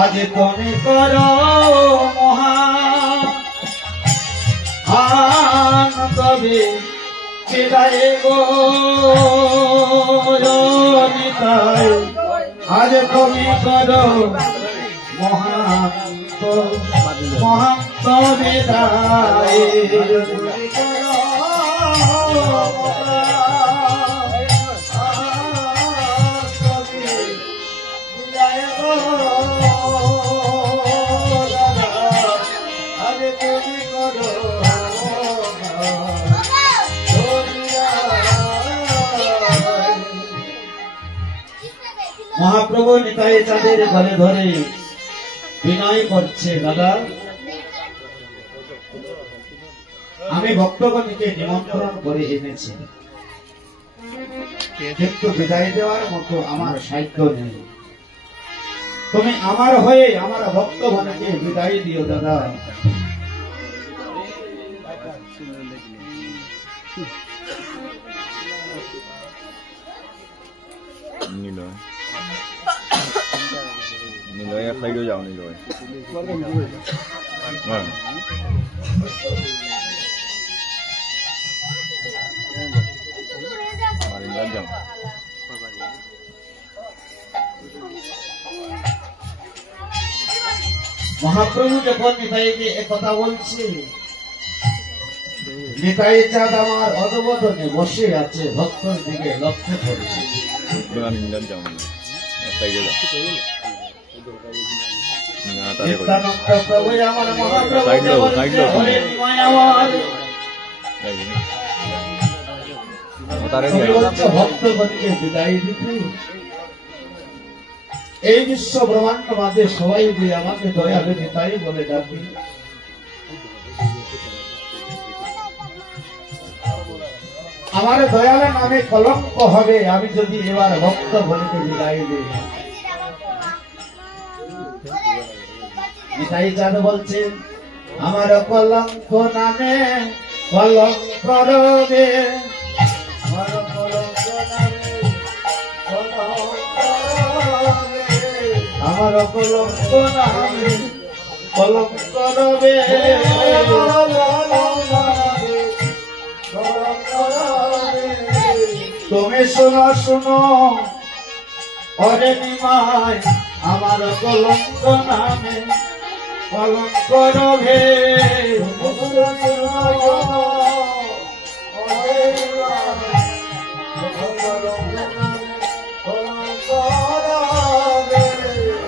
আজ তুমি করো মহান তবে বিদায় গো নিতাই। আজ তুমি করো মহান বিদায়। মহাপ্রভু নিতাই চাঁদের ঘরে ঘরে বিনয় করছে, দাদা আমি ভক্তগণকে নিমন্ত্রণ করে এনেছি, কিন্তু বিদায় দেওয়ার মতো আমার সাধ্য নেই। তুমি আমার হয়ে আমার ভক্তগণকে বিদায় দিও দাদা। Niloy ya khay do jaw Niloy. Marin lanjang. Mahaprabhu যখন নিতাইকে একথা বলছে, নিতাই চাঁদ আমার অধবদনে বসে আছে, ভক্তর দিকে লক্ষ্য করছে। Dengan lanjang. Khay do jaw. Nityananda প্রভু আমার মহাপ্রভু বলছে, হরে নিমাই আমার তুমি বলছো ভক্তগণকে বিদায় দিতে। এই বিশ্ব ব্রহ্মাণ্ড মাঝে সবাই দিয়ে আমাকে দয়ালু নিতাই বলে ডাকি। আমার দয়ালু নামে কলঙ্ক হবে আমি যদি এবার ভক্তগণকে বিদায় দিই। নিতাই চাঁদ বলছেন, আমার কলঙ্ক নামে কলঙ্ক রবে, আমার কলঙ্ক নামে কলঙ্ক রবে। তুমি শোনো শোনো ওরে নিমাই, আমার কলঙ্ক নামে কলঙ্ক রবে।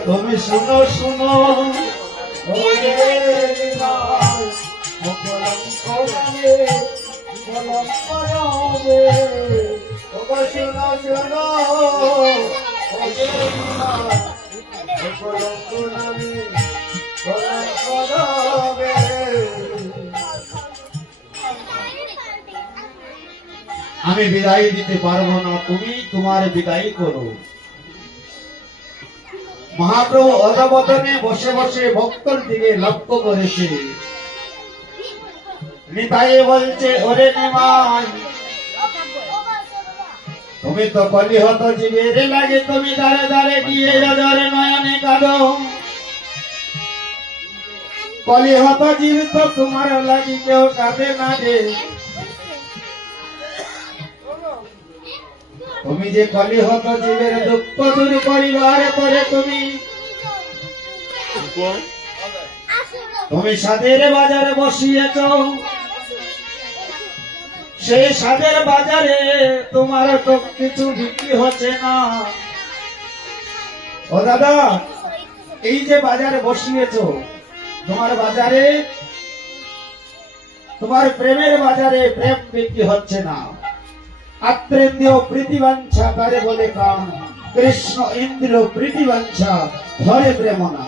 তুমি শুনো শুনো আমি বিদায় দিতে পারবো না, তুমি তোমার বিদায় করো। মহাপ্রভু অধবদনে বসে বসে ভক্তর দিকে লক্ষ্য করেছে। নিতাই বলছে, ওরে নিমাই তুমি তো কলিহত জীবের লাগে, তুমি দাঁড়ে দাঁড়ে গিয়ে রাজার নয়নে কাঁদো। কলিহত জীব তো তোমার লাগি কেউ কাঁদে না রে। তুমি যে কলিহত জীবের দুঃখ দূর করিবার করে তুমি সাদের বাজারে বসিয়েছ। সেই সাদের বাজারে তোমার তো কিছু বিক্রি হচ্ছে না। ও দাদা, এই যে বাজারে বসিয়েছ, তোমার বাজারে তোমার প্রেমের বাজারে প্রেম বিক্রি হচ্ছে না। আত্রেন্দ্রিয় প্রীতিবাঞ্ছা কারে বলে কাম, কৃষ্ণ ইন্দ্র প্রীতিবাঞ্ছা ধরে প্রেম না।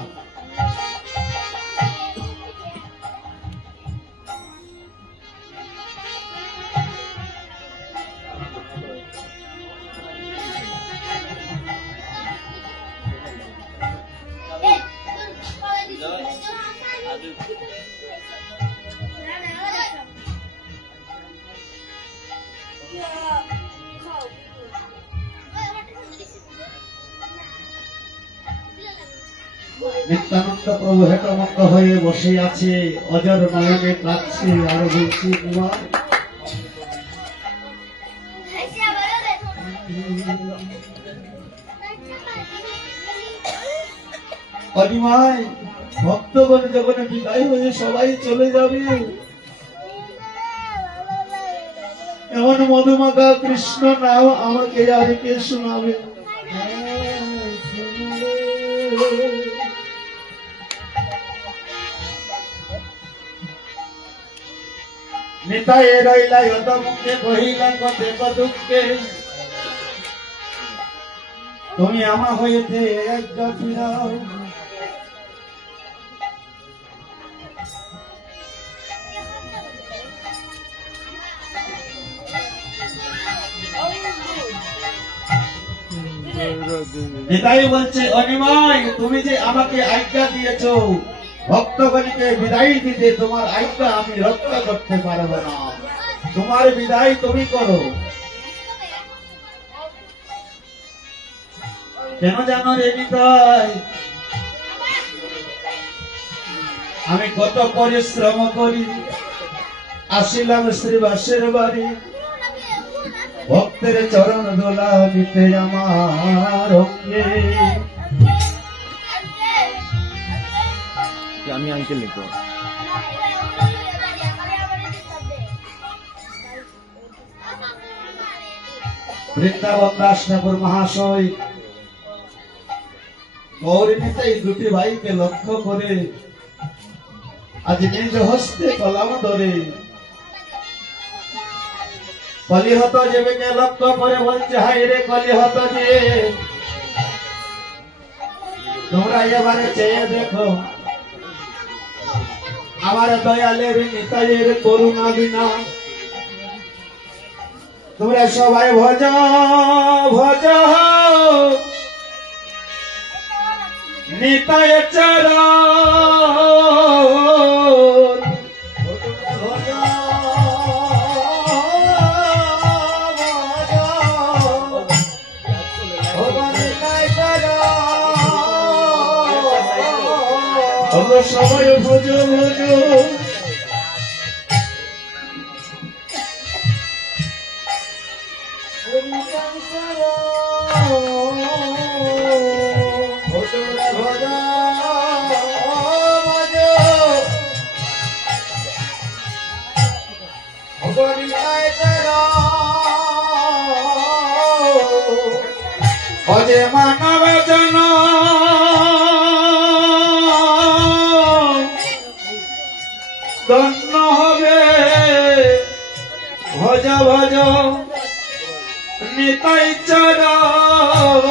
নিত্যানন্দ প্রভু হেটমন্দ হয়ে বসে আছে, অজর নয়নে কাঁদছে আর বলছে নিমাই, অনিমাই ভক্তগণ যখন বিদায় হয়ে সবাই চলে যাবে, এমন মধুমাখা কৃষ্ণ নাম আমাকে আর কে শোনাবে? নিতাই রইলা যত মুখে বহিলা কতে দুঃখে, তুমি আমা হইতে একজন ফিরাও। নিতাই বলছে, অনিমাই তুমি যে আমাকে আজ্ঞা দিয়েছো ভক্তগণকে বিদায় দিতে, তোমার আজ্ঞা আমি রক্ষা করতে পারবো না, তোমার বিদায় তুমি করো। কেন জানো রে নিতাই, আমি কত পরিশ্রম করি আসিলাম শ্রীবাসের বাড়ি, ভক্তের চরণ দোলা নিতে আমার অঙ্গে। আমি আঙ্কেল লিখবো। বৃন্দাবন দাস ঠাকুর মহাশয় গৌরীতে এই দুটি ভাইকে লক্ষ্য করে আজ নিজ হস্তে কলম ধরে কলিহত জীবকে লক্ষ্য করে বলছে, হাই রে কলিহত যে তোমরা এবারে চেয়ে দেখো আমার দয়ালের নিতাইয়ের করুণা বিনা, তোমরা সবাই ভজ ভজ নিতাই চরণ, ভজ নিতাই চরণ, সবাই ভজ ভজ। অজে মানব জন ধন্য হবে, ভজ ভজ নিতাই চরণ।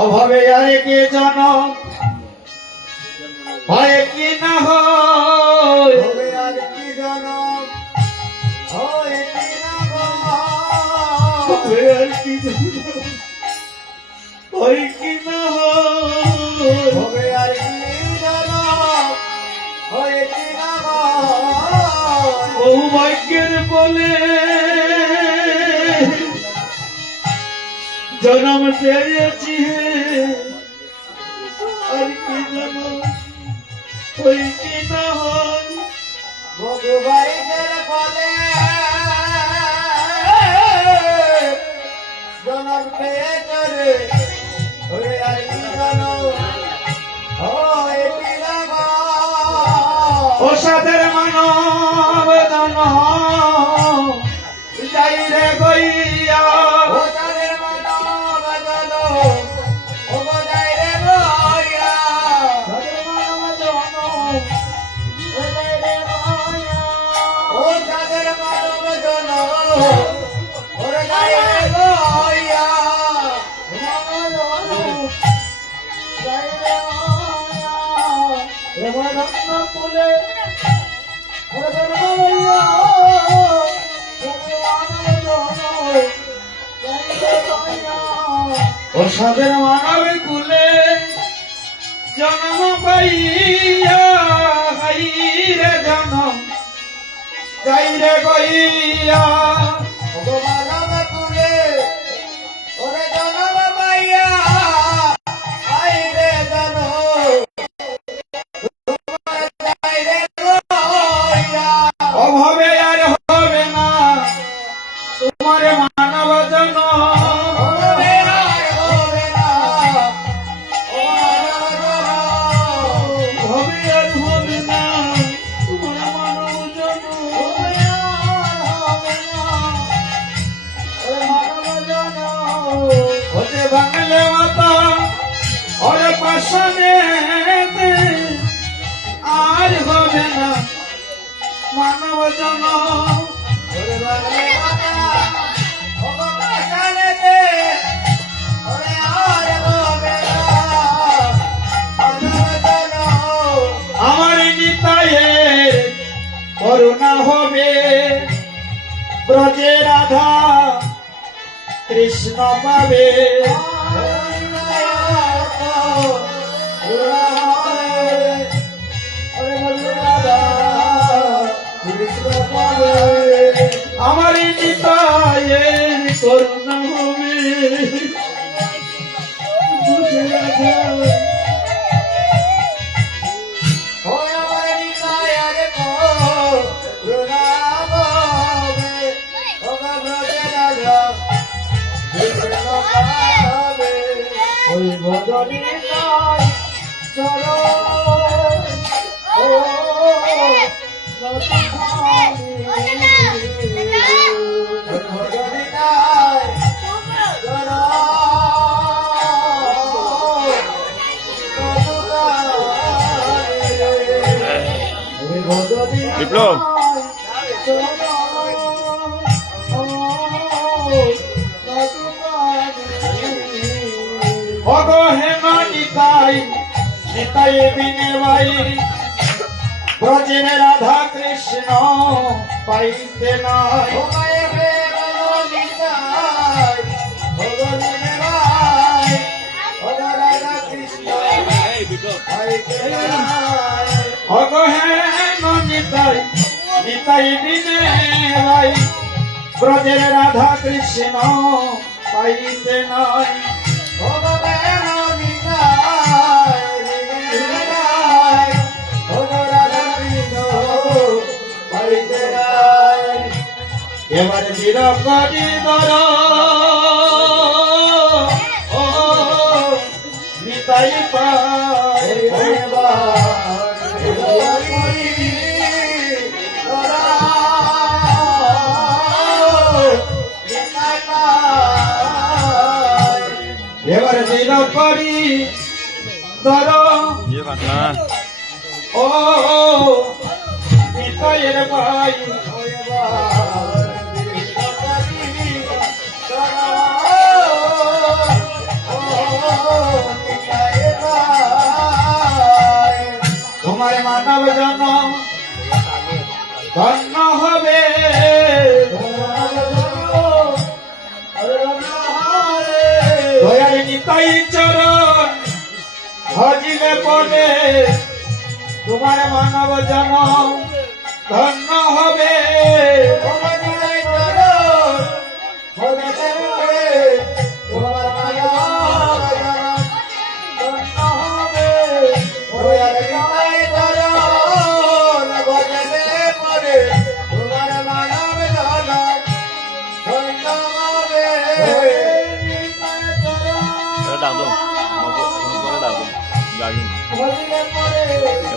অভাবে আরে কে জানো হয় কি না হয়, আরে কি জানো হয় কি না হয়, আর কি জানো হয় কি না হয়, আর কি জানো হয় কি না হয়। বহু ভাগ্যের বলে জন্ম পেয়েছি পরিচিত হন মধুবাইদের বলে জনম পেয়ে করে ওরে আইনি জন ও সাদের মানব জন যাই রে গইয়া ও সাদের মানব জন ও যাই রে গইয়া সাদের মানব জন ও যাই রে গইয়া ও সাদের মানব জন ও যাই রে গইয়া যাই রে গইয়া এবার রত্ন ফুলে ওরে গইয়া ও সাদের মানব কুলে জন্ম পাইয়া হাইরে জন্ম যাইরে গইয়া ও মানব কুলে ওরে জন্ম পাইয়া হাইরে জন্ম যাইরে গইয়া অভাবে আর হবে না তোমার মানব জন বাংলা মাতা ওরে পাশানে আর হবে না মানব জন ওরে বাংলা মাতা ওরে পাশানে ওরে আর হবে না মানব জন আমার নিতায়ে করুণা হবে ব্রজে রাধা কৃষ্ণ পাবে আমার নিতায়ের করুণা হবে ওই ভজনী নাই চলো ও ভজনী নাই চলো ওই ভজনী বিপ্লব অগহেন নিতাই নিতাই বিনে ভাই ব্রজের রাধা কৃষ্ণ পাইতে নাই অগহেন নিতাই নিতাই বিনে ভাই ব্রজের রাধা কৃষ্ণ পাইতে নাই এবার চিরকটি দর ও নিতাই পায় এবার চিরকটি দর ये भाषा ও নিতাইয়ের ভাই তোমার মানব জন ধন্য হবে দয়াল নিতাই চরণ ভজিবে পড়ে তোমার মানব জন ধন্য হবে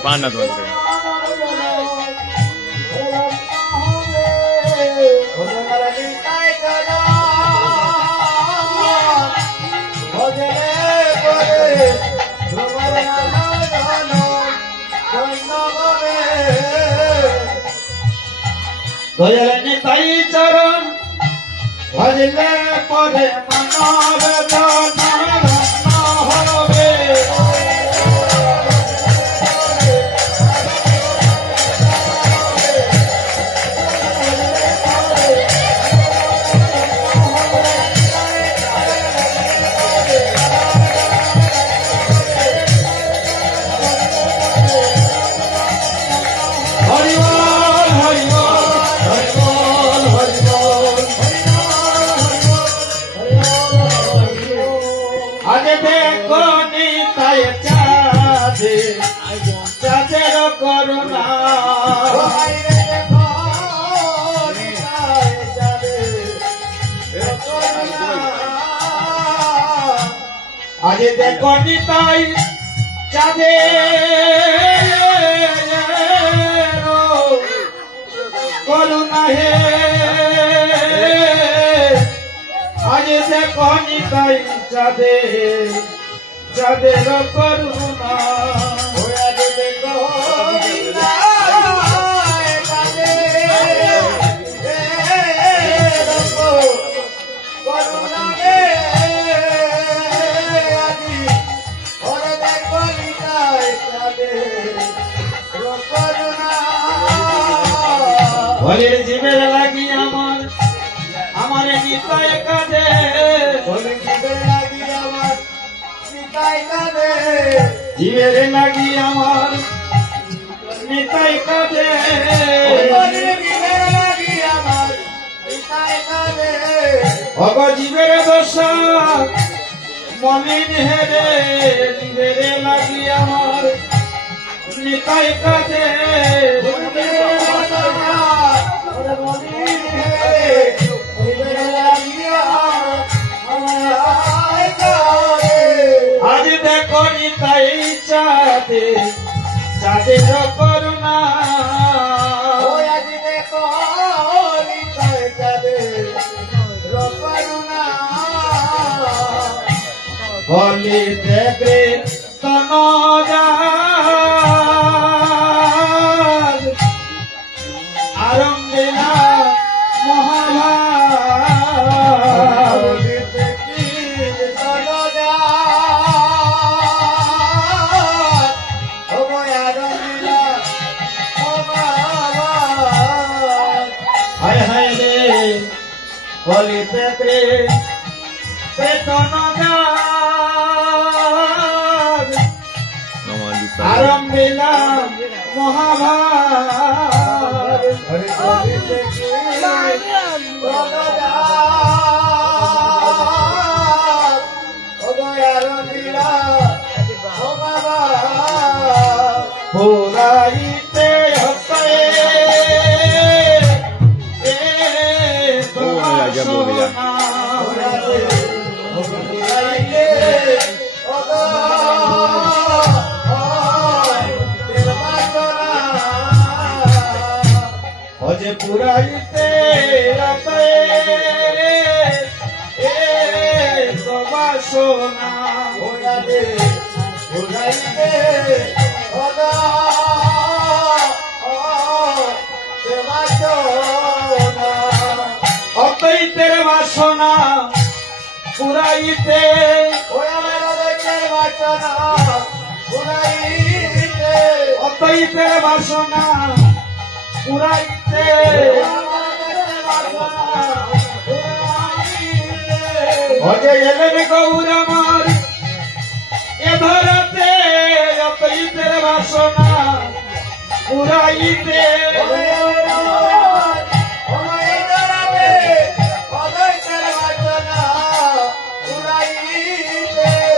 পান না তোমাদের দয়াল নিতাই চরণ ভজলে পরে মানব জনম হবে। হরি বল হরি বল হরি বল হরি বল। আজ দেখো নিতাই চাঁদে চাঁদের করুণা। আজ দেখো নিতাই চাঁদের করুণা হে। আজ দেখো নিতাই চাঁদের চাঁদের করুণা। আজ দেখো নিতাই চাঁদের করুণা হে। ওরে দেখো নিতাই চাঁদের করুণা। ভোলের জীবের লাগি আমার আমার নিতাই কাঁদে। ভোলের জীবের লাগি আমার নিতাই কাঁদে। জীবের লাগি আমার নিতাই কাঁদে। ভোলের জীবের লাগি আমার নিতাই কাঁদে। ভগ জীবের দশা মলিন হেরে। জীবের লাগি আমার নিতাই কাঁদে। আজ দেখো নিতাই চাঁদে চাঁদের করুণা। আজ দেখো নিতাই চাঁদের করুণা। বলি দেখে তনজা আরঙ্গিলা মহাভাব। হায় হায় রে বলি দেখে তনজা আরঙ্গিলা মহাভাব। পুরাইতে হতে অজে পুরাইতে বাসনা। পুরাইতে অদ্বৈতের বাসনা পুরাইতে। অদ্বৈতের বাসনা পুরাইতে। অজে এলেন গৌর আমার এ ধরাতে। অদ্বৈতের বাসনা পুরাইতে।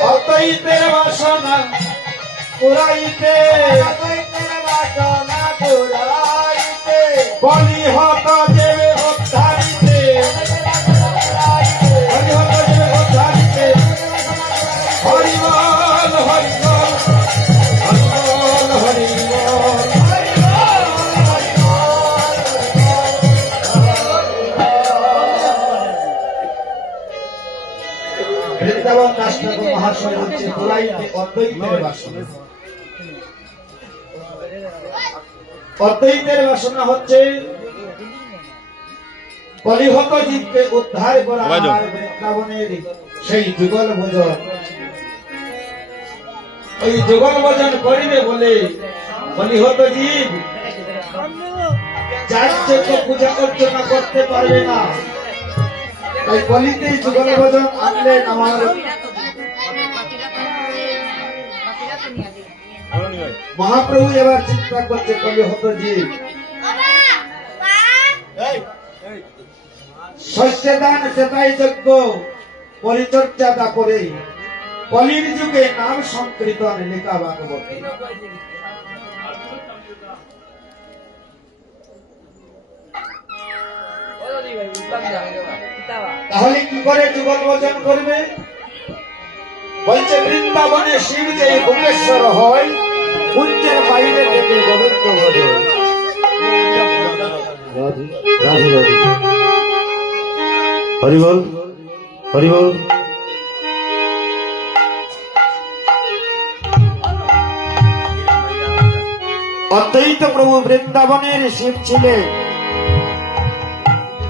অদ্বৈতের বাসনা পুরাইতে। বলি হত দেবে উদ্ধারিতে। বলি হত দেবে উদ্ধারিতে। হরি বল হরি বল হরি বল হচ্ছে ধরাইতে অদ্বৈতের বাসনা। অদ্বৈতের বাসনা হচ্ছে কলিহত জীবকে উদ্ধার করা আর বৃন্দাবনের সেই যুগল ভোজন। ওই যুগল ভোজন করিবে বলে কলিহত জীব যাচ্যকে পূজা অর্চনা করতে পারবে না। তাই কলিতে যুগল ভোজন আনলেন আমার মহাপ্রভু। এবার চিন্তা করছে কলিহত জীব শস্যদান সেটাই যজ্ঞ পরিচর্যাটা করে কলির যুগে নাম সংকীর্তন লেখা ভাগবতী। তাহলে কি করে যুগল ভোজন করবে? বলছে বৃন্দাবনে শিব যে ভুবনেশ্বর হয়, কুঞ্জের বাইরে থেকে গোবিন্দ ভোজন। রাধে রাধে, হরি বল হরি বল। অদ্বৈত প্রভু বৃন্দাবনের শিব ছিলেন,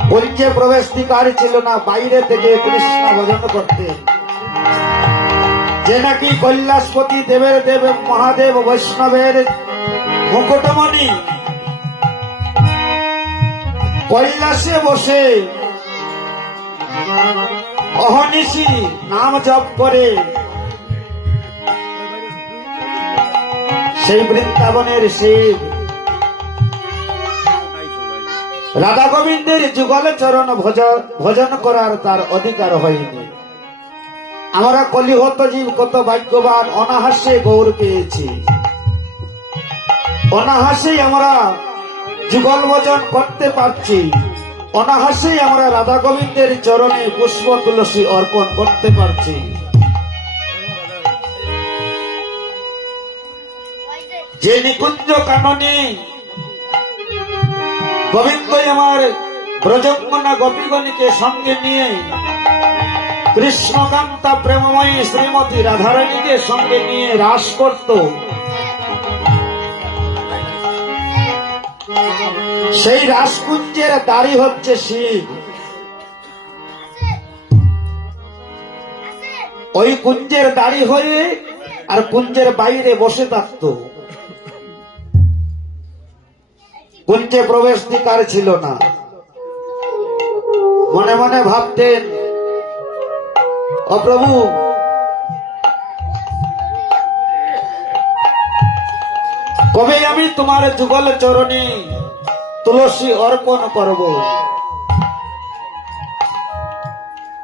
কুঞ্জে প্রবেশাধিকার ছিল না, বাইরে থেকে কৃষ্ণ ভজন করতেন। যে নাকি কৈলাসপতি দেবের দেব মহাদেব বৈষ্ণবের মুকুটমণি, কৈলাসে বসে অহনিশি নাম জপ করে সেই বৃন্দাবনের শিব রাধা গোবিন্দের যুগল চরণ ভজন করার তার অধিকার হয়নি। আমরা কলিহত জীব কত ভাগ্যবান, অনাহাসে গৌর পেয়েছি, অনাহাসেই আমরা যুগল ভজন করতে পারছি, অনাহাসেই আমরা রাধা গোবিন্দের চরণে পুষ্প তুলসী অর্পণ করতে পারছি। যে নিকুঞ্জ কাননে গোবিন্দ আমার ব্রজঙ্গনা গোপীগণীকে সঙ্গে নিয়ে কৃষ্ণকান্তা প্রেমময়ী শ্রীমতী রাধারানীকে সঙ্গে নিয়ে রাস করত, সেই রাসকুঞ্জের দাড়ি হচ্ছে শিব। ওই কুঞ্জের দাড়ি হয়ে আর কুঞ্জের বাইরে বসে থাকত। কুঞ্জে প্রবেশাধিকার ছিল না। মনে মনে ভাবতেন, ও প্রভু, কবে আমি তোমার যুগল চরণে তুলসী অর্পণ করব?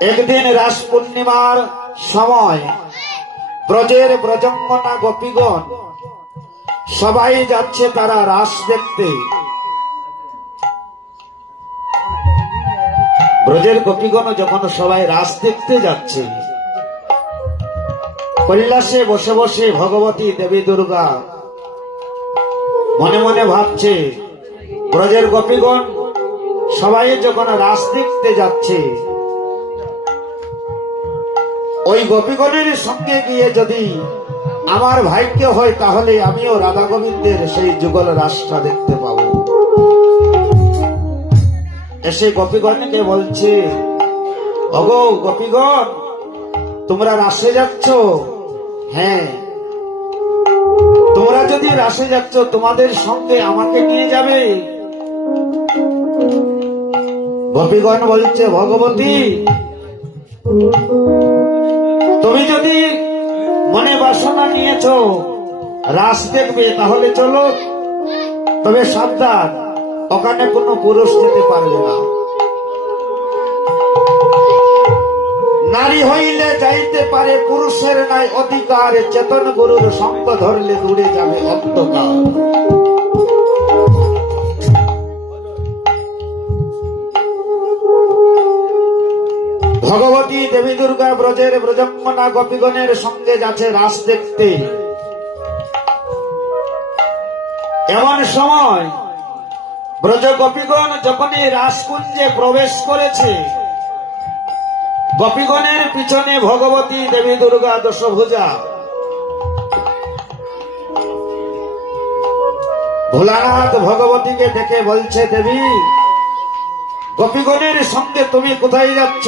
একদিন রাস পূর্ণিমার সময় ব্রজের ব্রজঙ্গনা গোপীগণ সবাই যাচ্ছে তারা রাস দেখতে। ব্রজের গোপীগণ যখন সবাই রাস দেখতে যাচ্ছে, কৈলাসে বসে বসে ভগবতী দেবী দুর্গা মনে মনে ভাবছে, ব্রজের গোপীগণ সবাই যখন রাস দেখতে যাচ্ছে, ওই গোপীগণের সঙ্গে গিয়ে যদি আমার ভাগ্য হয় তাহলে আমিও রাধা গোবিন্দের সেই যুগল রাসটা দেখতে পাবো। এসে গোপীগণকে বলছে, ওগো গোপীগণ, তোমরা রাসে যাচ্ছ? হ্যাঁ। তোমরা যদি রাসে যাচ্ছ, তোমাদের সঙ্গে আমাকে নিয়ে যাবে? গোপীগণ বলছে, ভগবতী, তুমি যদি মনে বাসনা নিয়েছ রাস দেখবে তাহলে চলো, তবে সাবধান, ওখানে কোনো পুরুষ যেতে পারবে না। নারী হইলে যাইতে পারে, পুরুষের নাই অধিকার, চেতন গুরুর সঙ্গ ধরলে দূরে যাবে অন্ধকার। ভগবতী দেবী দুর্গা ব্রজের ব্রজঙ্গনা গোপীগণের সঙ্গে যাচ্ছে রাস দেখতে। এমন সময় ব্রজ গোপীগণ যখনই রাসকুঞ্জে প্রবেশ করেছে, গোপীগণের পিছনে ভগবতী দেবী দুর্গা দশভুজা, ভোলানাথ ভগবতীকে দেখে বলছে, দেবী গোপীগণের সঙ্গে তুমি কোথায় যাচ্ছ?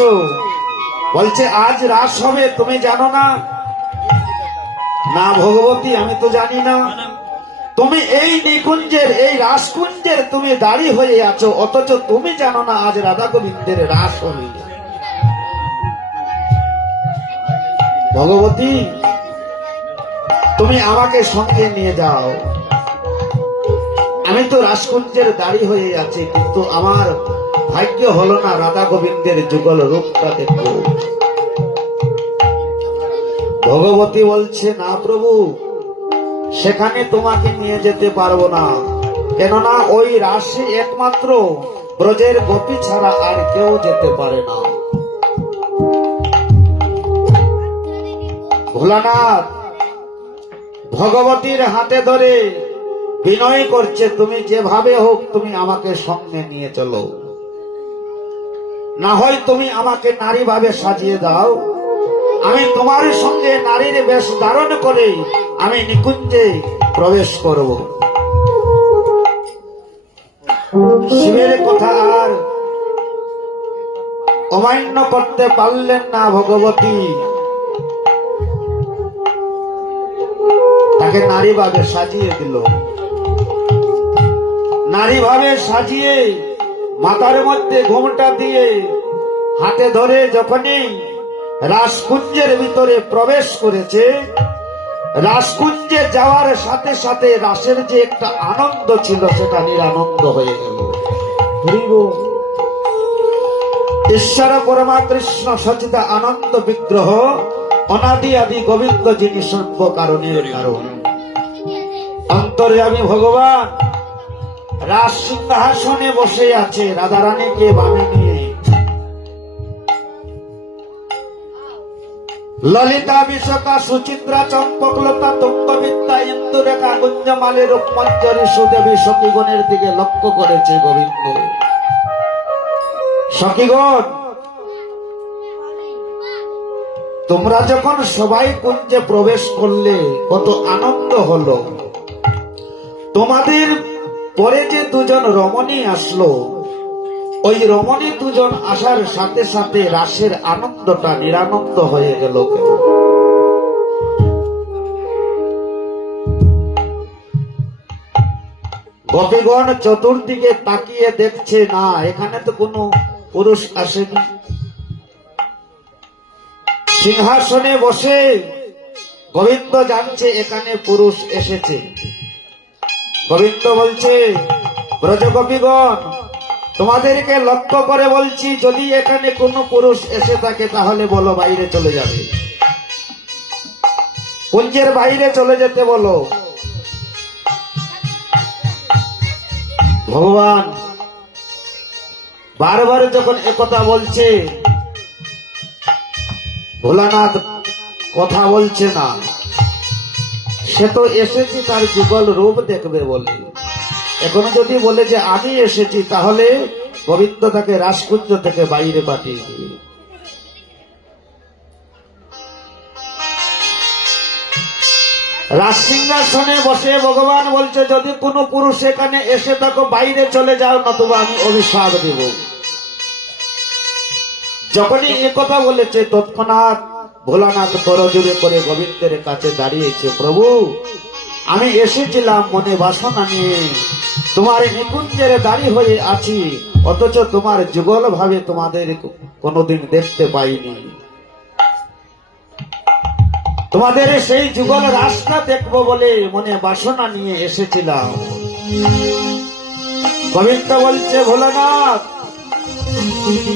বলছে, আজ রাস হবে, তুমি জানো না? না ভগবতী, আমি তো জানি না। তুমি এই নিকুঞ্জের, এই রাসকুঞ্জের তুমি দাঁড়ি হয়ে আছো, অথচ তুমি জানো না আজ রাধা গোবিন্দের রাস হবে। ভগবতী, তুমি আমাকে সঙ্গে নিয়ে যাও। আমি তো রাসকুঞ্জের দাঁড়ি হয়ে আছি, কিন্তু আমার ভাগ্য হলো না রাধা গোবিন্দের যুগল রূপটা দেখো। ভগবতী বলছে, না প্রভু, সেখানে তোমাকে নিয়ে যেতে পারবো না, কেননা ওই রাশি একমাত্র ব্রজের গোপী ছাড়া আর কেউ যেতে পারে না। ভোলানাথ ভগবতীর হাতে ধরে বিনয় করছে, তুমি যেভাবে হোক তুমি আমাকে সঙ্গে নিয়ে চলো, না হয় তুমি আমাকে নারী ভাবে সাজিয়ে দাও, আমি তোমার সঙ্গে নারীর বেশ ধারণ করে আমি নিকুঞ্জে প্রবেশ করব। শিবের কথা আর অমান্য করতে পারলেন না ভগবতী, তাকে নারী ভাবে সাজিয়ে দিল। নারী ভাবে সাজিয়ে মাথার মধ্যে ঘোমটা দিয়ে হাতে ধরে যখনই রাসকুঞ্জের ভিতরে প্রবেশ করেছে, রাসকুঞ্জে যাওয়ার সাথে সাথে রাসের যে একটা আনন্দ ছিল সেটা নিরানন্দ হয়ে গেল। ঈশ্বর পরমা কৃষ্ণ সচিতা আনন্দ বিগ্রহ, অনাদি আদি গোবিন্দ যিনি সর্ব কারণের কারণ। অন্তর্যামী ভগবান রাস সিংহাসনে বসে আছে, রাধারানীকে বামে নিয়ে। ললিতা বিশকা সুচিত্রা চম্পকলতা তুঙ্গবিদ্যা ইন্দুরেখা গুঞ্জমালে রূপমঞ্জরি সুদেবী সখীগণের দিকে লক্ষ্য করেছে গোবিন্দ। সখীগণ, তোমরা যখন সবাই কুঞ্জে প্রবেশ করলে কত আনন্দ হলো। তোমাদের পরে যে দুজন রমণী আসলো, ওই রমণী দুজন আসার সাথে সাথে রাসের আনন্দটা নিরানন্দ হয়ে গেল। গোপীগণ চতুর্দিকে তাকিয়ে দেখছে, না এখানে তো কোনো পুরুষ আসেনি। সিংহাসনে বসে গোবিন্দ জানছে এখানে পুরুষ এসেছে। গোবিন্দ বলছে, ব্রজগোপীগণ, তোমাদেরকে লক্ষ্য করে বলছি, যদি এখানে কোনো পুরুষ এসে থাকে তাহলে বলো বাইরে চলে যাবে, কুঞ্জের বাইরে চলে যেতে বলো। ভগবান বারবার যখন একথা বলছে, ভোলানাথ কথা বলছে না। সে তো এসেছি তার যুগল রূপ দেখবে বলে। এখন যদি বলে যে আমি এসেছি, তাহলে গোবিন্দ তাকে রাসকুঞ্জ থেকে বাইরে পাঠিয়ে দিবে। রাজসিংহাসনে বসে ভগবান বলছে, যদি কোনো পুরুষ এখানে এসে থাকো বাইরে চলে যাও, নতুবা আমি অভিশাপ দেব। যখনই এ কথা বলেছে, তৎক্ষণাৎ ভোলানাথ করজোড়ে করে গোবিন্দের কাছে দাঁড়িয়েছে। প্রভু, আমি এসেছিলাম মনে বাসনা নিয়ে, তোমার নিকুঞ্জের দাঁড়ি হয়ে আছি, অথচ তোমার যুগল ভাবে তোমাদের কোনোদিন দেখতে পাইনি। তোমাদের সেই যুগল রাস্তা দেখবো বলে মনে বাসনা নিয়ে এসেছিলাম। গোবিন্দ বলছে, ভোলানাথ,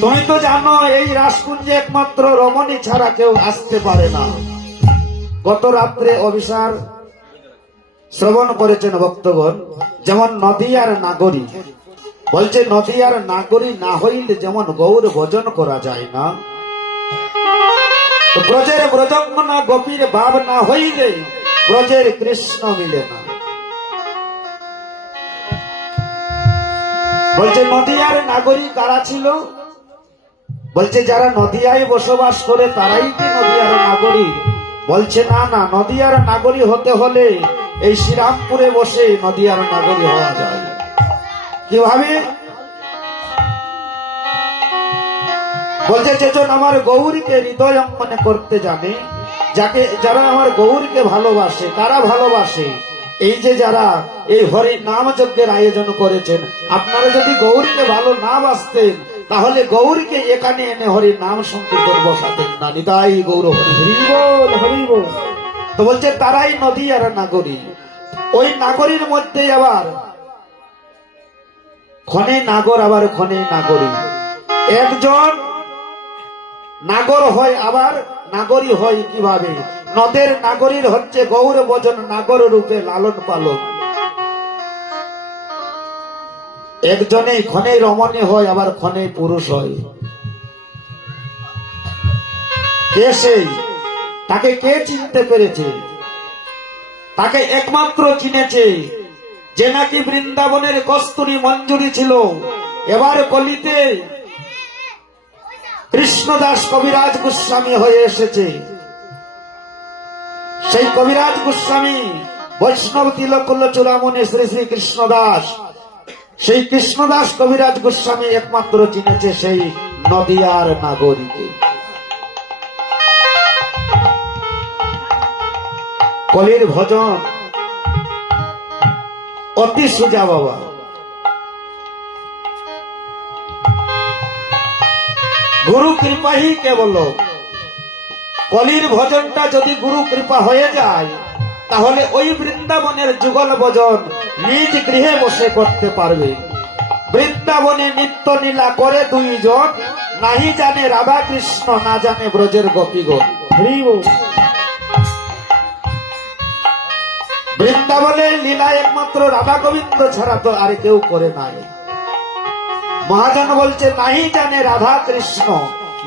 তুমি তো জানো এই রাসকুঞ্জে একমাত্র রমণী ছাড়া কেউ আসতে পারে না। গত রাত্রে অভিসার শ্রবণ করেছেন ভক্তগণ, যেমন নদী আর নাগরী। বলছে, নদী আর নাগরী না হইলে যেমন গৌর ভজন করা যায় না, ব্রজের ব্রজঙ্গনা গোপীর ভাব না হইলে ব্রজের কৃষ্ণ মিলে না। বলছে, নদী আর নাগরী কারা ছিল? বলছে যারা নদিয়ায় বসবাস করে তারাই কি নদিয়ার নাগরিক? বলছে না না, নদিয়ার নাগরিক হতে হলে এই শ্রীরামপুরে বসে নদিয়ার নাগরিক হওয়া যায়। কিভাবে? বলছে যেজন আমার গৌরীকে হৃদয় অঙ্গনে করতে জানে, যারা আমার গৌরীকে ভালোবাসে, কারা ভালোবাসে? এই যে যারা এই হরি নাম যজ্ঞের আয়োজন করেছেন, আপনারা যদি গৌরীকে ভালো না বাসতেন তাহলে গৌরীকে এখানে এনে হরি নাম সংকীর্তন বসাতেন না। নিতাই গৌর হরি হরিবল হরিবল। তো বলছে তারাই নদিয়ার নাগরিক। ওই নাগরীর মধ্যে আবার ক্ষণে নাগর, আবার ক্ষণে নাগরী। একজন নাগর হয় আবার নাগরী হয় কিভাবে? নদের নাগরীর হচ্ছে গৌর ভজন নাগর রূপে লালন পালন। একজনে ক্ষণে রমণী হয়, আবার ক্ষণে পুরুষ হয়। কে সেই? তাকে কে চিনতে পেরেছে? তাকে একমাত্র চিনেছে যে নাকি বৃন্দাবনের কস্তুরী মঞ্জুরি ছিল, এবার কলিতে কৃষ্ণদাস কবিরাজ গোস্বামী হয়ে এসেছে। সেই কবিরাজ গোস্বামী বৈষ্ণব তিলকুল্ল চূড়ামণি শ্রী শ্রী কৃষ্ণদাস, সেই কৃষ্ণদাস কবিরাজ গোস্বামী একমাত্র চিনেছে সেই নদিয়ার নাগরীকে। কলির ভজন অতি সোজা বাবা। গুরু কৃপাই কেবল। কলির ভজনটা যদি গুরু কৃপা হয়ে যায় তাহলে ওই বৃন্দাবনের যুগল ভজন নিজ গৃহে বসে করতে পারবে। বৃন্দাবনে নিত্য নীলা করে দুইজন, নাহি জানে রাধা কৃষ্ণ, না জানে ব্রজের গোপীগণ। বৃন্দাবনের লীলা একমাত্র রাধা গোবিন্দ ছাড়া তো আর কেউ করে নাই। মহাজন বলছে নাহি জানে রাধা কৃষ্ণ,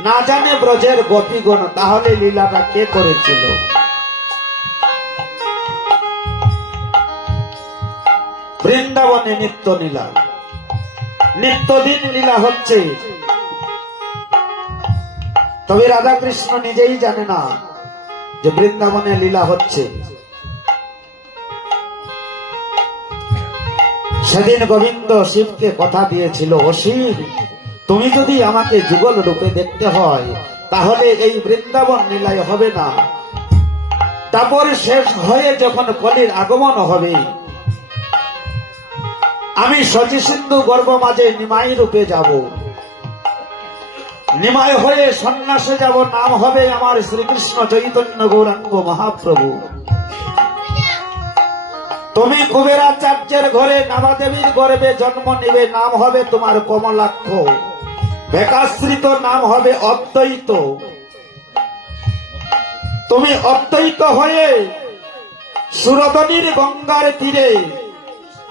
না জানে ব্রজের গোপীগণ। তাহলে লীলাটা কে করেছিল? বৃন্দাবনে নিত্য লীলা, নিত্যদিন লীলা হচ্ছে। তবে রাধা কৃষ্ণ নিজেই জানে না যে বৃন্দাবনে লীলা হচ্ছে। সেদিন গোবিন্দ শিবকে কথা দিয়েছিল, ও শিব, তুমি যদি আমাকে যুগল রূপে দেখতে হয় তাহলে এই বৃন্দাবন লীলায় হবে না। তারপরে শেষ হয়ে যখন কলির আগমন হবে, আমি শচী সিন্ধু গর্ভ মাঝে নিমাই রূপে যাব, নিমাই হয়ে সন্ন্যাসে যাব, নাম হবে আমার শ্রীকৃষ্ণ চৈতন্য গৌরাঙ্গ মহাপ্রভু। তুমি কুবেরাচার্যের ঘরে নামাদেবীর গর্ভে জন্ম নিবে, নাম হবে তোমার কমলাক্ষ। বেকাশ্রিত নাম হবে অদ্বৈত। তুমি অদ্বৈত হয়ে সুরদনীর গঙ্গার তীরে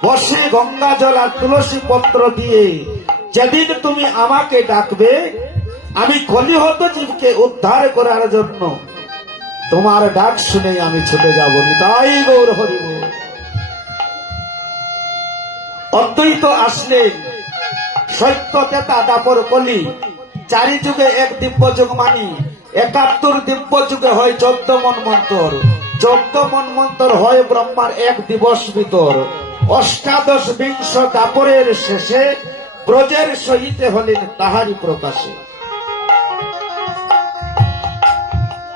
বসে গঙ্গা জল আর তুলসী পত্র দিয়ে যেদিন তুমি আমাকে ডাকবে, আমি কলিহত জীবকে উদ্ধার করার জন্য তোমার ডাক শুনে আমি ছুটে যাব। নিতাই গৌর হরি বল। অদ্বৈত আসলেন, সত্য তেতা দাপর কলি, চারি যুগে এক দিব্য যুগ মানি, ৭১ দিব্য যুগে হয় ১৪ মন্বন্তর, ১৪ মন্বন্তর হয় ব্রহ্মার এক দিবস ভিতর। অষ্টাদশ বিংশ দাপরের শেষে ব্রজের সহিতে হলেন তাহারি প্রকাশে।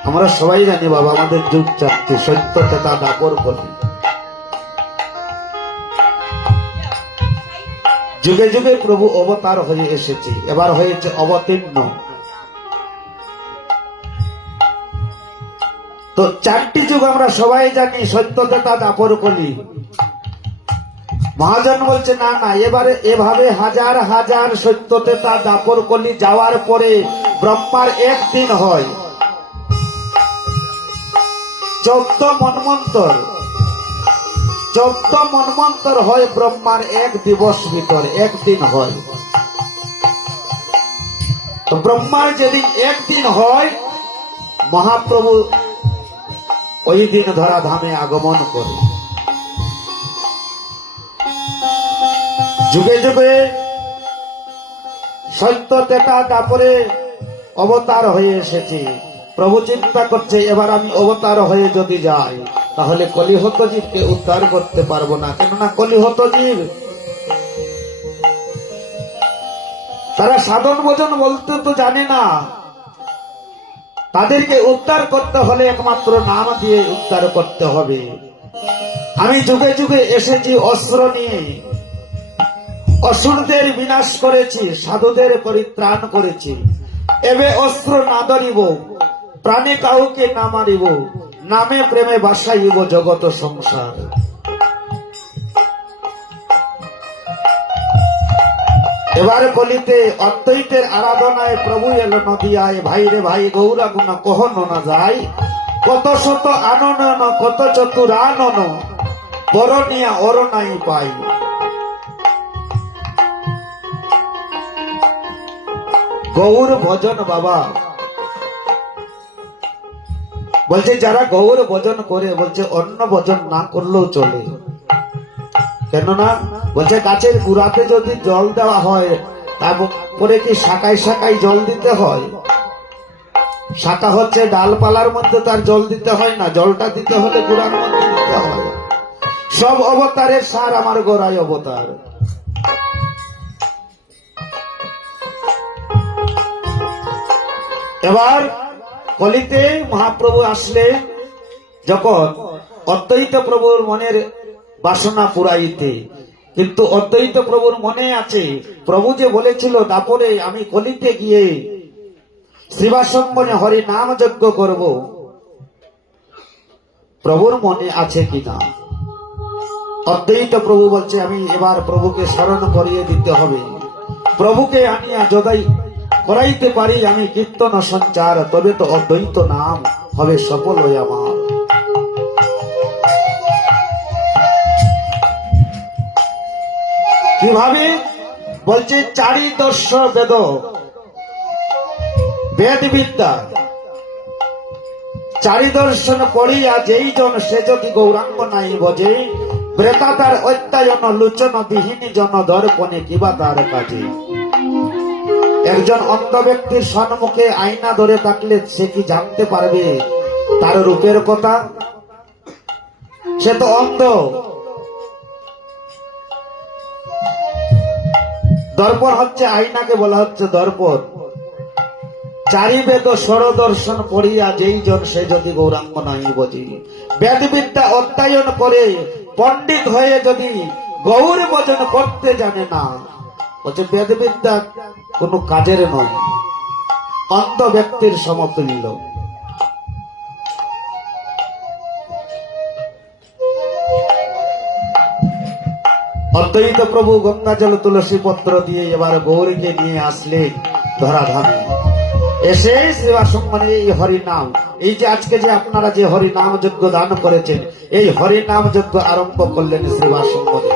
আমরা সবাই জানি বাবা, আমাদের যুগ চারটি, সত্য তেতা দাপর কলি। যুগে যুগে প্রভু অবতার হয়ে এসেছে, এবার হয়েছে অবতীর্ণ। তো চারটি যুগ আমরা সবাই জানি, সত্য তেতা দাপর কলি। মহাজন বলছে না না, এবারে এভাবে হাজার হাজার সত্য তেতা দাপর কলি যাওয়ার পরে ব্রহ্মার একদিন হয় ১৪ মন্বন্তর। ১৪ মন্বন্তর হয় ব্রহ্মার এক দিবস ভিতর, একদিন হয়। তো ব্রহ্মার যেদিন একদিন হয়, মহাপ্রভু ওই দিন ধরা ধামে আগমন করে। যুগে যুগে সত্য তেতা দাপরে অবতার হয়ে এসেছে। প্রভু চিন্তা করছে এবার আমি অবতার হয়ে যদি যাই তাহলে কলিহত জীবকে উদ্ধার করতে পারবো না, কেননা কলিহত জীব তারা সাধন ভজন বলতে তো জানে না। তাদেরকে উদ্ধার করতে হলে একমাত্র নাম দিয়ে উদ্ধার করতে হবে। আমি যুগে যুগে এসেছি অস্ত্র নিয়ে, অসুরদের বিনাশ করেছি, সাধুদের পরিত্রাণ করেছি। এবে অস্ত্র না ধরিব, প্রাণে কাউকে না মারিব, নামে প্রেমে বাসাইব জগত সংসার। এবার কলিতে অদ্বৈতের আরাধনায় প্রভু এলো নদিয়ায়, ভাই রে ভাই গৌরা গুণ কহন না যায়। কত শত আনন কত চতুরানন, বরণিয়া অরণাই পাই। গৌর ভজন বাবা বলছে যারা গৌর ভজন করে বলছে অন্য ভজন না করলেও চলে। কেননা বলছে গাছের গুড়াতে যদি জল দেওয়া হয় তারপরে কি শাখায় শাখায় জল দিতে হয়? শাখা হচ্ছে ডালপালার মধ্যে তার জল দিতে হয় না, জলটা দিতে হলে গুড়ার মধ্যে দিতে হয়। সব অবতারের সার আমার গোড়ায় অবতার। এবার কলিতে মহাপ্রভু আসলে যখন অদ্বৈত প্রভুর মনের বাসনা পুরাইতে, কিন্তু অদ্বৈত প্রভুর মনে আছে প্রভু যে বলেছিল দাপরে আমি কলিতে গিয়ে শ্রীবাসম্বনে হরি নাম যজ্ঞ করব, প্রভুর মনে আছে কিনা। অদ্বৈত প্রভু বলছে আমি এবার প্রভুকে স্মরণ করিয়ে দিতে হবে। প্রভুকে আনিয়া যদাই করাইতে পারি আমি কীর্তন সঞ্চার, তবে তো অদ্বৈত নাম হবে সফল হয়ে আমার। কিভাবে বলছে চারিদর্শ বেদ, বেদ বিদ্যা চারিদর্শন পড়িয়া যেই জন সে যদি গৌরাঙ্গ নাই বজে, ব্রেতা তার অত্যায়ন লোচন বিহীনী জন দর্পণে কিবা তার কাজে। একজন অন্ধ ব্যক্তির সম্মুখে আয়না ধরে থাকলে সে কি জানতে পারবে তার রূপের কথা? সে তো অন্ধ। দর্পণ হচ্ছে আয়নাকে বলা হচ্ছে দর্পণ। চারি বেদ স্বরদর্শন পড়িয়া যেই জন সে যদি গৌরাঙ্গ নাই বুঝি, বেদ বিদ্যা অধ্যয়ন করে পণ্ডিত হয়ে যদি গৌর ভজন করতে জানে না, বলছে বেদ বিদ্যা কোনো কাজের নয়, অন্ধ ব্যক্তির সমতুল্য। অদ্বৈত প্রভু গঙ্গা জল তুলসী পত্র দিয়ে এবার গৌরীকে নিয়ে আসলেন ধরাধামে। এসে শ্রীবাসম্মানে এই হরিনাম, এই যে আজকে যে আপনারা যে হরিনাম যজ্ঞ দান করেছেন, এই হরিনাম যজ্ঞ আরম্ভ করলেন শ্রীবাসম্মানে।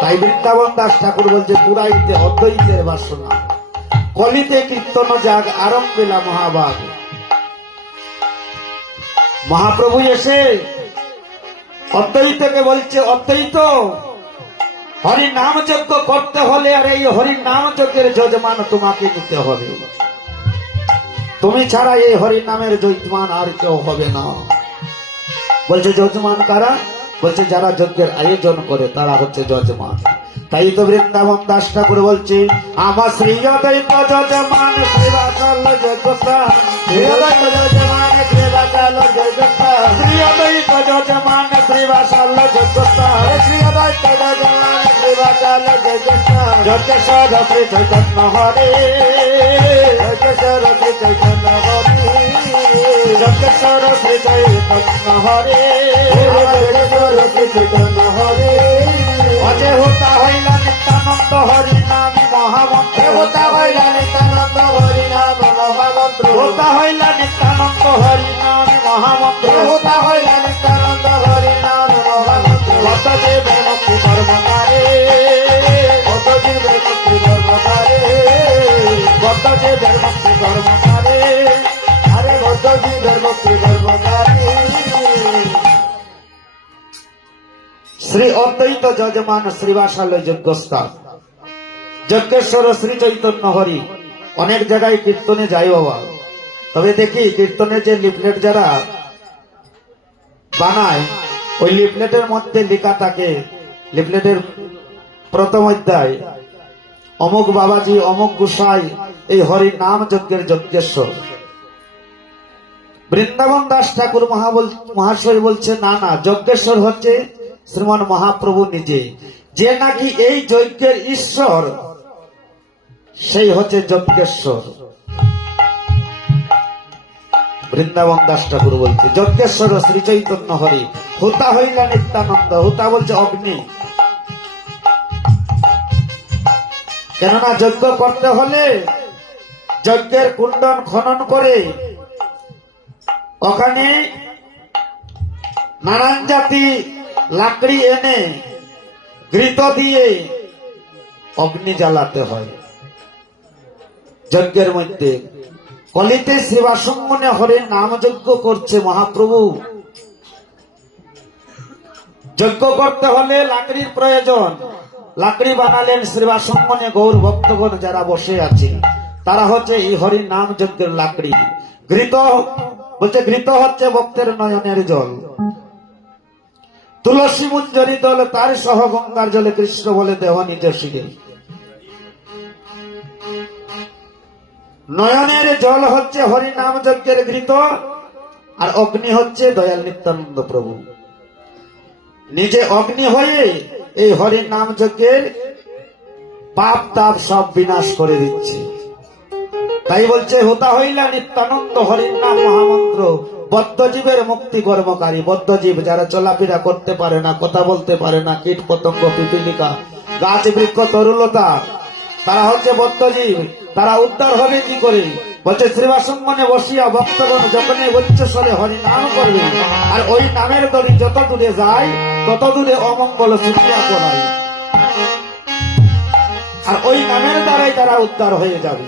তাই বৃন্দাবন দাস ঠাকুর বলছে পুরাইতে অদ্বৈতের বাসনা, কলিতে কীর্তন যাগ আরম্ভেলা মহাবাগ। মহাপ্রভু এসে অদ্বৈতকে বলছে অদ্বৈত হরি নাম যজ্ঞ করতে হলে আর এই হরি নাম যজ্ঞের যজমান তোমাকে নিতে হবে। তুমি ছাড়া এই হরি নামের যজমান আর কেউ হবে না। বলছে যজমান কারা? বলছে যারা যজ্ঞের আয়োজন করে তারা হচ্ছে যজমান। তাই তো বৃন্দাবন দাস ঠাকুর বলছে আমার শ্রী অদ্বৈত যজমান শ্রীবাসাল যজ্ঞস্থান, শ্রী অদ্বৈত যজমান শ্রীবাসাল যজ্ঞস্থান, শ্রী অদ্বৈত যজমান শ্রীবাসাল যজ্ঞস্থান, শ্রী অদ্বৈত যজমান শ্রীবাসাল যজ্ঞস্থান। যজ্ঞেশ্বর শ্রী চৈতন্য হরে, যজ্ঞেশ্বর শ্রী চৈতন্য হরে, যজ্ঞেশ্বর শ্রী চৈতন্য হরে, যজ্ঞেশ্বর শ্রী চৈতন্য হরে। অজে হোতা হইলা নিত্যানন্দ হরি নাম মহামন্ত্র, হোতা হইলা নিত্যানন্দ হরি নাম মহামন্ত্র, হোতা হইলা নিত্যানন্দ হরি নাম মহামন্ত্র, হোতা হইলা নিত্যানন্দ হরি নাম মহামন্ত্র। কত জীবে মুক্তি কর্মকারে, কত জীবে মুক্তি কর্মকারে, কত জীবে মুক্তি কর্মকারে, আরে কত জীবে মুক্তি কর্মকারে। শ্রী অদ্বৈত যজমান শ্রীবাসালয় যজ্ঞস্থান, যজ্ঞেশ্বর শ্রী চৈতন্য হরি অনেক জায়গায় কীর্তনে যাই বাবা, তবে দেখি কীর্তনের যে লিফলেট যারা বানায়, ওই লিফলেটের মধ্যে লেখা থাকে, লিফলেটের প্রথম অধ্যায়, অমুক বাবাজি অমুক গোসাই এই হরি নাম যজ্ঞের যজ্ঞেশ্বর। বৃন্দাবন দাস ঠাকুর মহাশয় বলছে না না, যজ্ঞেশ্বর হচ্ছে শ্রীমান মহাপ্রভু নিজে, যে নাকি এই যজ্ঞের ঈশ্বর, সেই হচ্ছে যজ্ঞেশ্বর। বৃন্দাবন দাস ঠাকুর বলছে যজ্ঞেশ্বর শ্রী চৈতন্য হরি, হুতা হইলা নিত্যানন্দ। হুতা বলছে অগ্নি, কেননা যজ্ঞ করতে হলে যজ্ঞের কুণ্ডন খনন করে ওখানে নানান জাতি লাকড়ি এনে ঘৃত দিয়ে অগ্নি জ্বালাতে হয় যজ্ঞের মধ্যে। কলিতে শ্রীবাসঙ্গনে হরে নাম যজ্ঞ করছে মহাপ্রভু। যজ্ঞ করতে হলে লাকড়ির প্রয়োজন, লাকড়ি বানালেন শ্রীবাসঙ্গনে গৌর ভক্তগণ যারা বসে আছে, তারা হচ্ছে এই হরি নাম যজ্ঞের লাকড়ি। ঘৃত বলছে, ঘৃত হচ্ছে ভক্তের নয়নের জল। তুলসী মঞ্জরি দল তার সহ গঙ্গার জলে কৃষ্ণ বলে দেহ নিজ শিরে। নয়নের জল হচ্ছে হরি নাম যজ্ঞের ঘৃত, আর অগ্নি হচ্ছে দয়াল নিত্যানন্দ প্রভু। নিজে অগ্নি হয়ে এই হরি নাম যজ্ঞের পাপ তাপ সব বিনাশ করে দিচ্ছে। তাই বলছে হোতা হইলা নিত্যানন্দ হরির নাম মহামন্ত্র, বদ্ধজীবের মুক্তি কর্মকারী। বদ্ধজীব যারা চলাফেরা করতে পারে না, কথা বলতে পারে না, কীট পতঙ্গ পিপিলিকা গাছ বৃক্ষ তরুলতা, তারা হচ্ছে বদ্ধজীব। তারা উদ্ধার হবে কি করে? বলছে শ্রীবাসঙ্গনে বসিয়া ভক্তগণ যখনই উচ্চস্বরে হরি নাম করবে, আর ওই নামের দড়ি যত দূরে যায় তত দূরে অমঙ্গল ছুটিয়া পড়ায়, আর ওই নামের দ্বারাই তারা উদ্ধার হয়ে যাবে।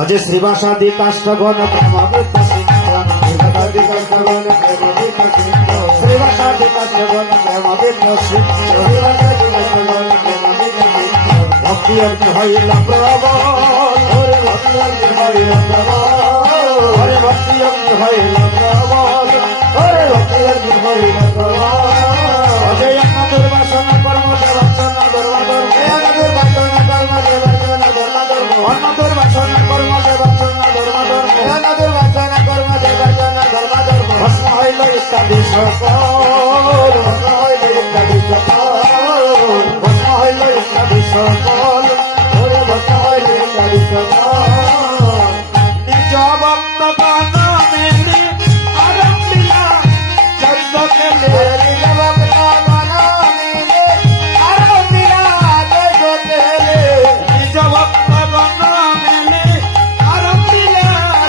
অজে শ্রীবাসাদি কাষ্ঠগণ প্রেমামৃত সিন্ধন, শ্রীবাসাদি কাষ্ঠগণ প্রেমামৃত সিন্ধন, শ্রীবাসাদি কাষ্ঠগণ প্রেমামৃত সিন্ধন, শ্রীবাসাদি কাষ্ঠগণ প্রেমামৃত সিন্ধন। ভক্তি অগ্নি হইল প্রবল, হরে ভক্তি অগ্নি হইল প্রবল, হরে ভক্তি অগ্নি হইল প্রবল, হরে ভক্তি অগ্নি হইল প্রবল। অজে অন্ন দুর্বাসনা কর্ম দেবাসনা দুর্বাদর, অন্ন দুর্বাসনা কর্ম দেবাসনা দুর্বাদর, অন্ন দুর্বাসনা কর্ম দেবাসনা দুর্বাদর, অন্ন দুর্বাসনা কর্ম দেবাসনা দুর্বাদর। ভস্ম হইল ইত্যাদি সকল, ভস্ম হইল ইত্যাদি সকল, ভস্ম হইল ইত্যাদি সকল, ওরে ভস্ম হইল ইত্যাদি সকল। নিজ ভক্ত গান মেলি আরম্ভিলা চন্দ্র কেলে, নিজ ভক্ত গান মেলি আরম্ভিলা চন্দ্র কেলে, নিজ ভক্ত গান মেলি আরম্ভিলা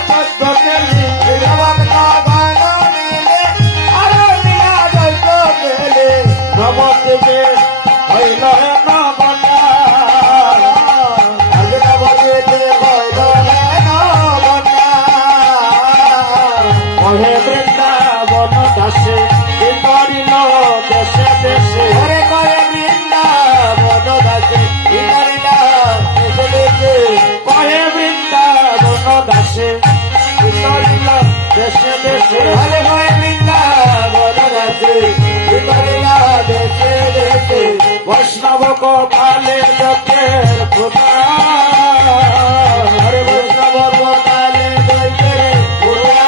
চন্দ্র কেলে, নিজ ভক্ত গান মেলি আরম্ভিলা চন্দ্র কেলে। নবদ্বীপে হইল নবনা, আজ নবদ্বীপে হইল নবনা। কহে বৃন্দাবন দাসে কি করিল দেশে দেশে, হরে কহে বৃন্দাবন দাসে কি করিল দেশে দেশে, কহে বৃন্দাবন দাসে কি করিল দেশে দেশে, হরে কহে বৃন্দাবন দাসে কি করিল দেশে দেশে। বৈষ্ণব গোপালে যজ্ঞের পুতা, হরে বৈষ্ণব গোপালে যজ্ঞের পুতা।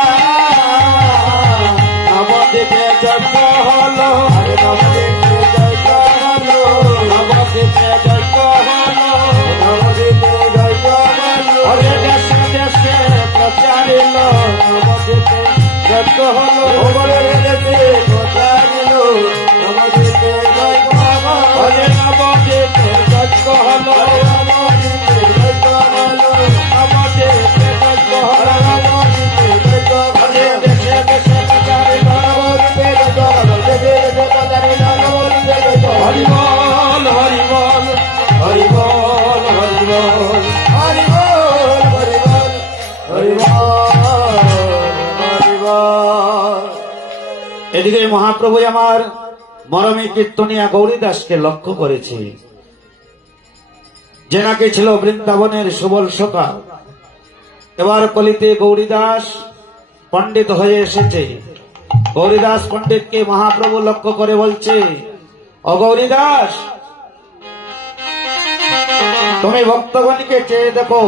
নবদ্বীপে যজ্ঞ হলো, হরে নবদ্বীপে যজ্ঞ হলো, নবদ্বীপে যজ্ঞ হলো, নবদ্বীপে যজ্ঞ হলো। হরে দেশে দেশে প্রচারিল, নবদ্বীপে যজ্ঞ হলো, হরে দেশে প্রচারিল, নবদ্বীপে যজ্ঞ হলো। হরে নবদ্বীপে যজ্ঞ হলো, নবদ্বীপে যজ্ঞ হলো, নবদ্বীপে যজ্ঞ হলো, নবদ্বীপে যজ্ঞ হলো। দেশে দেশে প্রচারিল, নবদ্বীপে যজ্ঞ হলো, দেশে দেশে প্রচারিল, নবদ্বীপে যজ্ঞ হলো। হরি বল হরি বল হরি বল হরি বল হরি বল হরি বল হরি বল হরি বল। এদিকে মহাপ্রভু আমার মরমী কীর্তনিয়া গৌরী দাসকে লক্ষ্য করেছে। যে নাকি ছিল বৃন্দাবনের সুবল সখা, এবার কলিতে গৌরীদাস পণ্ডিত হয়ে এসেছে। গৌরীদাস পণ্ডিতকে মহাপ্রভু লক্ষ্য করে বলছে, ও গৌরীদাস, তুমি ভক্তগণকে চেয়ে দেখো,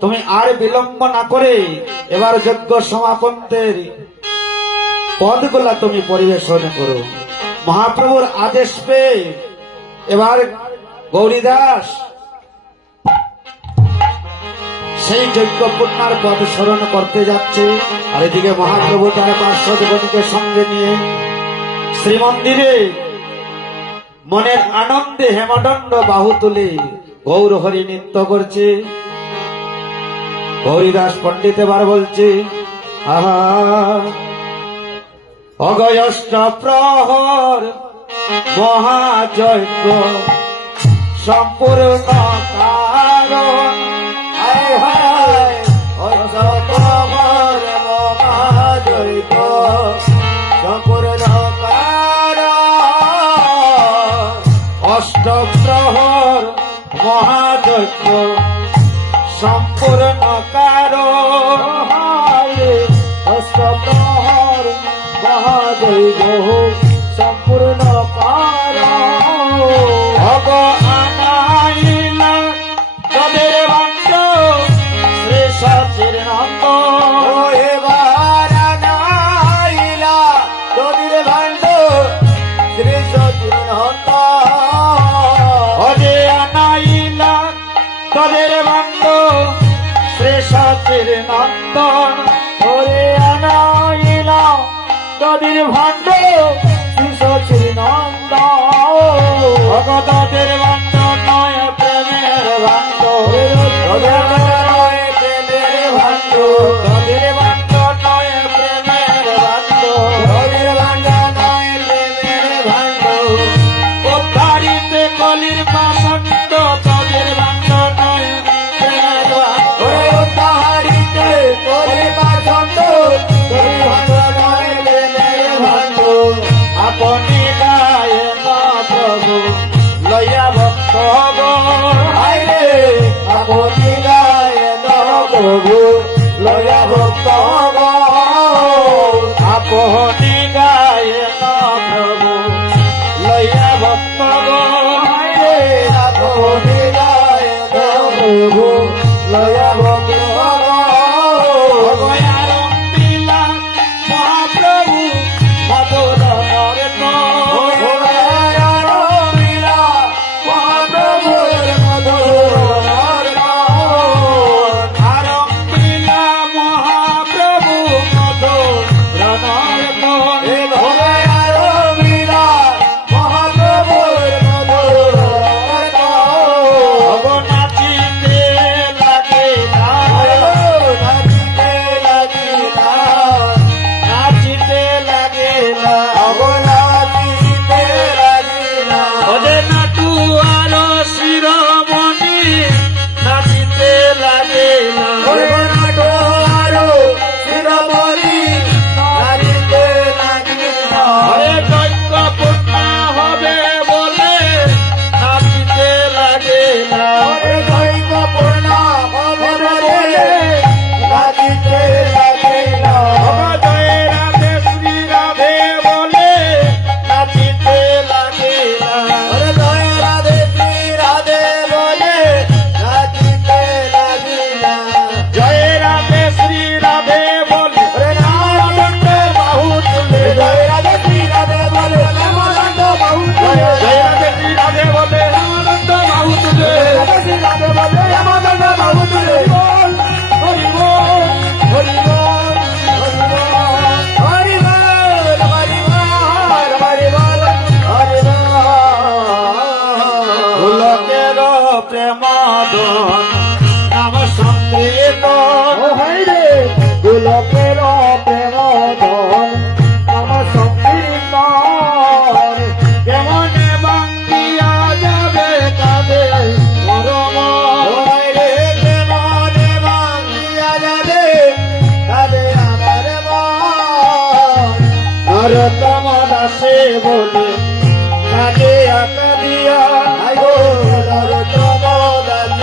তুমি আর বিলম্ব না করে এবার যজ্ঞ সমাপনের পদগুলা তুমি পরিবেশন করো। মহাপ্রভুর আদেশ পেয়ে এবার গৌরীদাস সেই যজ্ঞ পূর্ণার পদ স্মরণ করতে যাচ্ছে। আর এদিকে মহাপ্রভু তার পার্শ্বদগণকে সঙ্গে নিয়ে শ্রীমন্দিরে মনের আনন্দে হেমদণ্ড বাহু তুলে গৌর হরি নৃত্য করছে। গৌরীদাস পণ্ডিত এবার বলছে, আহা অগয়ষ্ট প্রহর মহাযজ্ঞ সম্পূর্ণ কারণ, হায় হায় অষ্টপ্রহর মহাযজ্ঞ সম্পূর্ণ কারণ, অষ্টপ্রহর মহাযজ্ঞ সম্পূর্ণ কারণ, অষ্টপ্রহর মহাযজ্ঞ সম্পূর্ণ কারণ, ভগ আনাইলা তদের বাক্য শ্রী সচির নন্দ, এবার আনাইলা তদের বাক্য শ্রী সচির নন্দ, অজে আনাইলা তদের বাক্য শ্রী সচির নন্দন, ওরে আনাইলা তদের ভাণ্ড শ্রী সচির নন্দন, ভগতদের ভাণ্ড নয় প্রেমের ভাণ্ড, তদের নয় প্রেমের ভাণ্ড, তদের ভাণ্ড নয় প্রেমের ভাণ্ড, তদের ভাণ্ড নয় প্রেমের ভাণ্ড, উদ্ধারিতে কলির পাষণ্ড, তদের ভাণ্ড নয় প্রেমের ভাণ্ড, উদ্ধারিতে কলির পাষণ্ড, তদের ভাণ্ড নয় প্রেমের ভাণ্ড, আপনি গায়ে প্রভু লইয়া ভক্ত হাইরে, আপনি গায়ে প্রভু লইয়া ভক্ত, আপনি গায়ে প্রভু লইয়া ভক্ত হাইরে, আপনি গায়ে প্রভু লইয়া ভক্ত, মহাপ্রভু মধুর প্রেমাদন নাম সংকীর্তন, হাইরে গোলকের প্রেমাদন নাম সংকীর্তন, কেমনে বাঙ্গিয়া যাবে তাদের মরম, হাইরে কেমনে বাঙ্গিয়া যাবে তাদের আমার মন, নরতম দাসে বলে কাজে আঁকা দিয়া, নরতম দাসে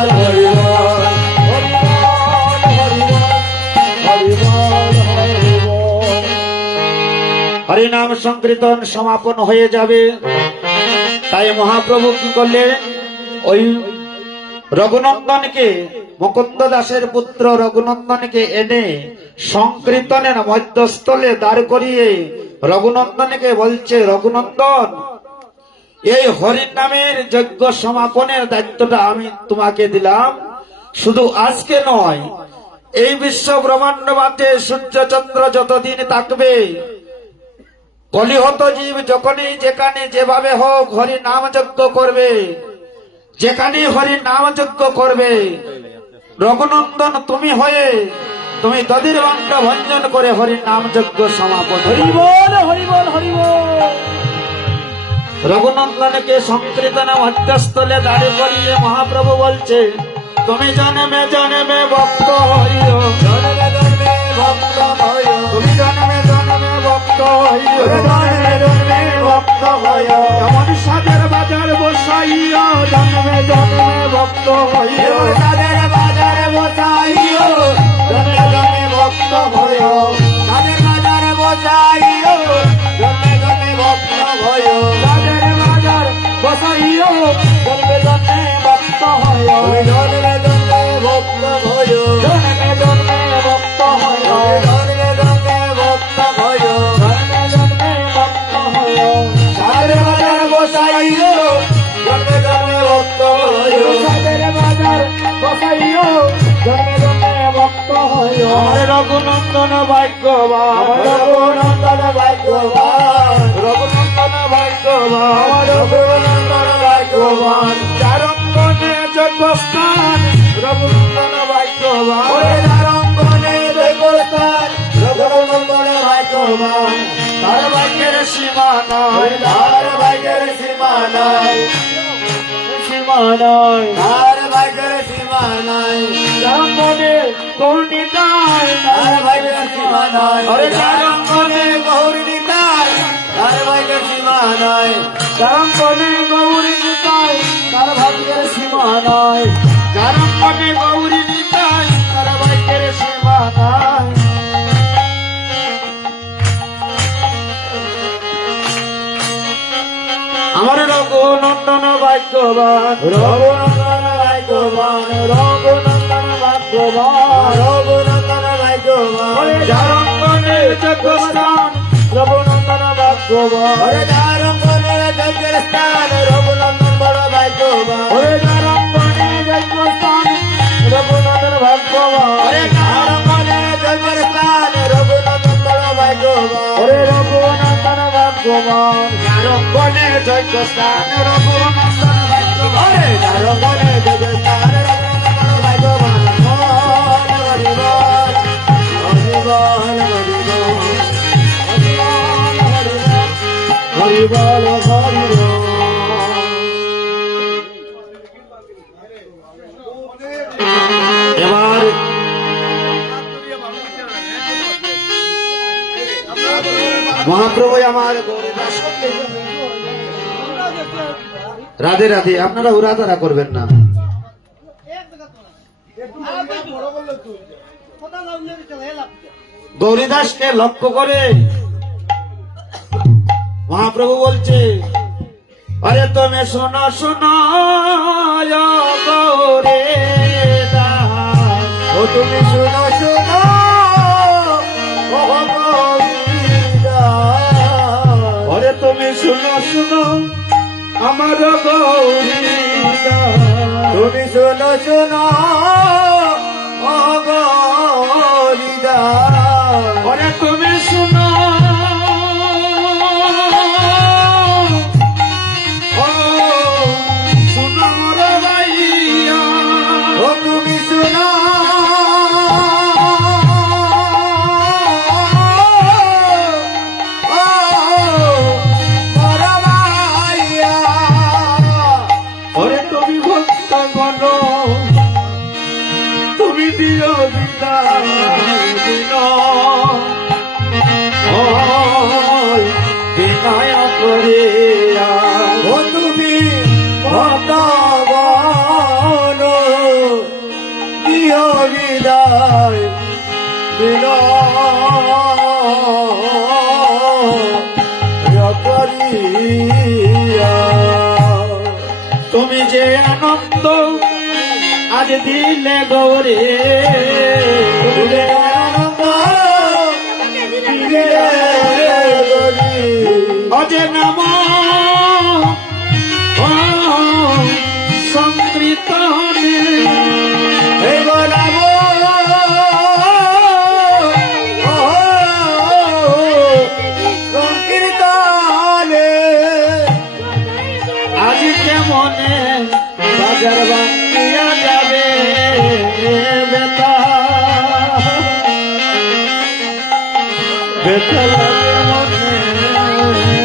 হরি বল, হরি বল, হরি বল, হরি বল, হরি বল। হরিনাম সংকীর্তন সমাপন হয়ে যাবে, তাই মহাপ্রভু কি করলেন, ওই রঘুনন্দনকে, মুকুন্দ দাসের পুত্র রঘুনন্দনকে এনে সংকীর্তনের মধ্যস্থলে দাঁড় করিয়ে রঘুনন্দনকে বলছে, রঘুনন্দন, এই হরির নামের যজ্ঞ সমাপনের দায়িত্বটা আমি তোমাকে দিলাম। শুধু আজকে নয়, এই বিশ্ব ব্রহ্মাণ্ড মাঝে সূর্য চন্দ্র যতদিন থাকবে, কলিহত জীব যখনই যেখানে যেভাবে হোক হরি নাম যজ্ঞ করবে, যেখানে হরি নাম যজ্ঞ করবে, রঘুনন্দন তুমি হয়ে তুমি দধির বাণ্ড ভঞ্জন করে হরি নাম যজ্ঞ সমাপন। হরি বল, হরি বল, হরি বল। রঘুনন্দনকে সংকীর্তন মধ্যস্থলে দাঁড়িয়ে করিয়ে মহাপ্রভু বলছে, তুমি জন্মে জন্মে ভক্ত হইও, জন্মে জন্মে ভক্ত হইও, তুমি জন্মে জন্মে ভক্ত হইও, জন্মে জন্মে ভক্ত হইও, এমন সাদের বাজার বসাইও, জন্মে জন্মে ভক্ত হইও, সাদের বাজার বসাইও, জন্মে জন্মে ভক্ত হইও, সাদের বাজার বসাইও, জন্মে জন্মে ভক্ত হইও, সাদের বাজার বসাইও, জন্মে জন্মে ভক্ত হইও, জন্মে জন্মে ভক্ত হইও, জন্মে জন্মে ভক্ত হইও, জন্মে জন্মে ভক্ত হইও, জন্মে জন্মে ভক্ত হইও, সাদের বাজার বসাইও, জন্মে জন্মে ভক্ত হইও, সাদের বাজার বসাইও, জন্মে জন্মে ভক্ত হইও। আমার রঘুনন্দন ভাগ্যবান, রঘুনন্দন ভাগ্যবান, রঘুনন্দন ভাগ্যবান, আমার রঘুনন্দন ভাগ্যবান, চারঙ্গনে যজ্ঞস্থান, রঘুনন্দন ভাগ্যবান, চারঙ্গনে যজ্ঞস্থান, রঘুনন্দন ভাগ্যবান, তার ভাগ্যের সীমা নয়, তার ভাগ্যের সীমা নয়, সীমা নয়, তার ভাগ্যের সীমা নয়, চারঙ্গনে গৌরী নয়, তার ভাগ্যের সীমা নয়, আরে চারঙ্গনে গৌরী নয়, তার ভাগ্যের সীমা নয়, চারঙ্গনে গৌরী নয়, তার ভাগ্যের সীমা নয়, চারঙ্গনে গৌরী নয়, তার ভাগ্যের সীমা নয়। আমার রঘুনন্দন ভাগ্যবান, রঘুনন্দন ভাগ্যবান, রঘুনন্দন ভাগ্যবান, রঘুনন্দন ভাগ্যবান, চারঙ্গনের যজ্ঞস্থান, রঘুনন্দন ভাগ্যবান, চারঙ্গনের যজ্ঞস্থান, রঘুনন্দন বড় ভাগ্যবান, চারঙ্গনের যজ্ঞস্থান, রঘুনন্দন ভাগ্যবান, চারঙ্গনের যজ্ঞস্থান, রঘুনন্দন বড় ভাগ্যবান, রঘুনন্দন ভাগ্যবান, চারঙ্গনের যজ্ঞস্থান, রঘুনন্দন ভাগ্যবান, চারঙ্গনের যজ্ঞস্থান, রঘুনন্দন ভাগ্যবান। হরি বল, হরি বল, হরি বল, হরি বল, হরি বল। এবার মহাপ্রভু আমার রাধে রাধে, আপনারা উড়াতারা করবেন না। গৌরীদাসকে লক্ষ্য করে মহাপ্রভু বলছে, আরে তুমি শোনো শোনো গৌরে দাস, ও তুমি শোনো শোনো ও গৌরীদাস, আরে তুমি শোনো শোনো আমার গৌরীদাস, তুমি শোনো শোনো ও গৌরীদাস, আরে তুমি শোনো তুমি ভক্তগণ বিদায় করিয়া তুমি যে আনন্দ আজ দিলে গৌরে তুমি যে আনন্দ দিলে গৌরে অজে নাম সংকীর্তনে হে গোলাম সংকীর্তনে আজ কেমনে বাজার বাঙ্গিয়া যাবে বেতা বেতা লাগে মনে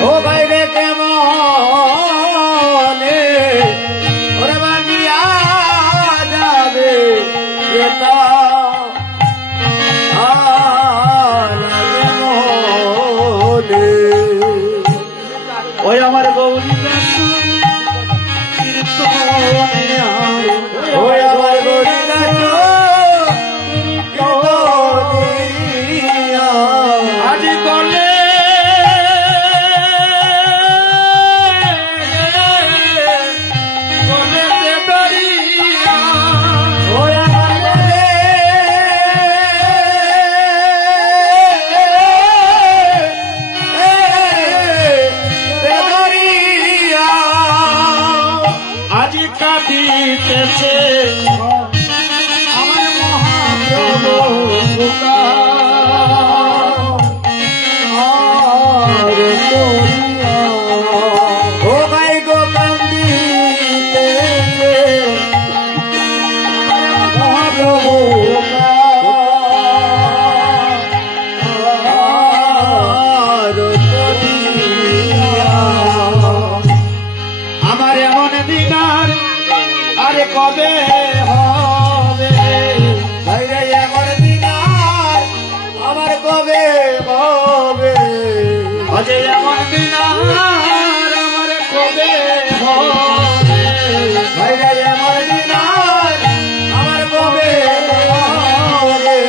ও বাইরে কেমনে ওরে বাঙ্গিয়া যাবে বেতা লাগে মনে ওই আমার গৌরী দাস ওই আমার গৌরী দাস আজ গলে গলেতে দরিয়া ওই আমার দরিয়া আজি কাটিতেছে আমার মহাপ্রভু আর করিয়া ও ভাই গো কান্দিতেছে মহাপ্রভু আর করিয়া আমার এমন দিনার আরে কবে হবে ভাইরে এমন দিনার আমার কবে হবে অজে এমন দিনার আমার কবে হবে ভাইরে এমন দিনার আমার কবে হবে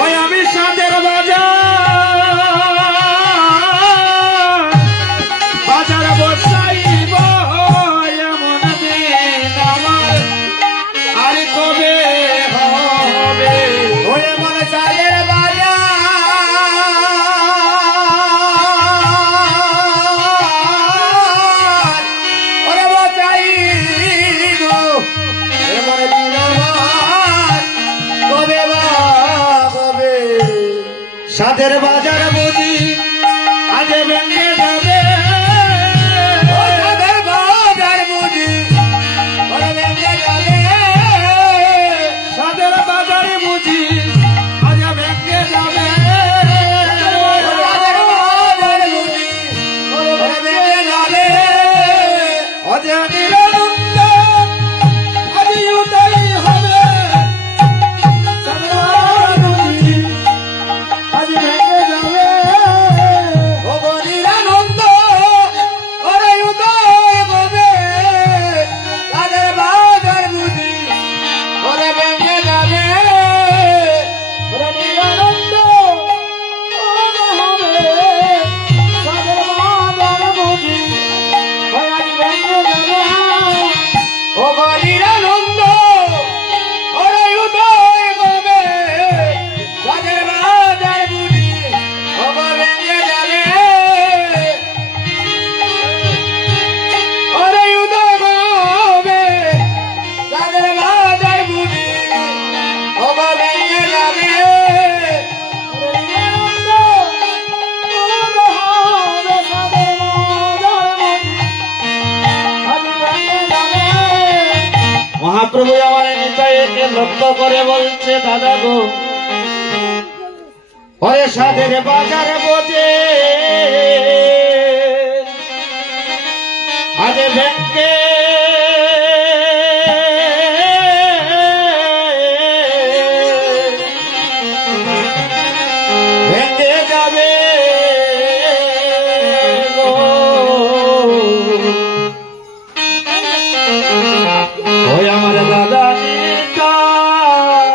ওই আমি সাদের বাজার বসাইব এমন দিন আমার আর কবে হবে ওই এমন সাদের বাজার ওরে বসাইব এমন দিন আমার কবে বা কবে সাদের বাজার বুঝি আজ ভেঙে যাবে সাদের বাজার বুঝি ওরে ভেঙে যাবে সাদের বাজার বুঝি আজ ভেঙে যাবে সাদের বাজার বুঝি ওরে ভেঙে যাবে আজ নিরানন্দ আজ উদয় হবে সাদের বাজার বুঝি আজ ভেঙে যাবে ও নিরানন্দ ওরে উদয় হবে সাদের বাজার বুঝি ওরে ভেঙে যাবে ওরে নিরানন্দ ওরে হবে সাদের বাজার বুঝি ওরে আজ ভেঙে যাবে ও নিরানন্দ ওরে উদয় হবে সাদের বাজার বুঝি ওরে ভেঙে যাবে ওরে উদয় হবে সাদের বাজার বুঝি ওরে ভেঙে যাবে মহাপ্রভু আমার নিতাইকে লক্ষ্য করে বলছে দাদা গো ওরে সাদের বাজার বোঝে আজ ভেঙ্গে ভেঙ্গে যাবে গো। ওই আমার দাদা নিতাই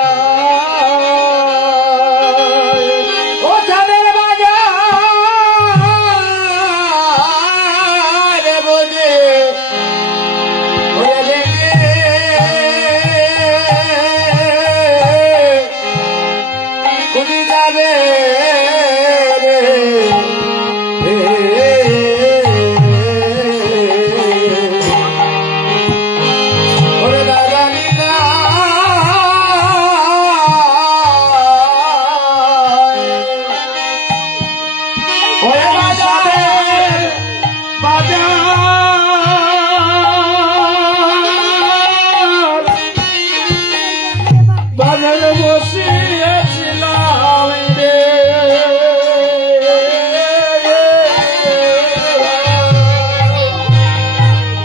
বাজারে বসিয়েছিলাম রে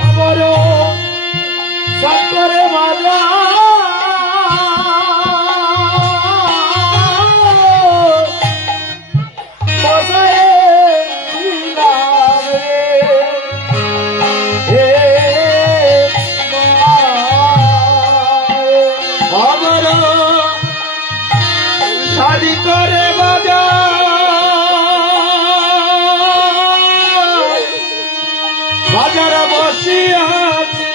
আমার সাকরে মাজা বসায়েছিলাম রে আমার শাড়ি করে বাজার বসিয়াছি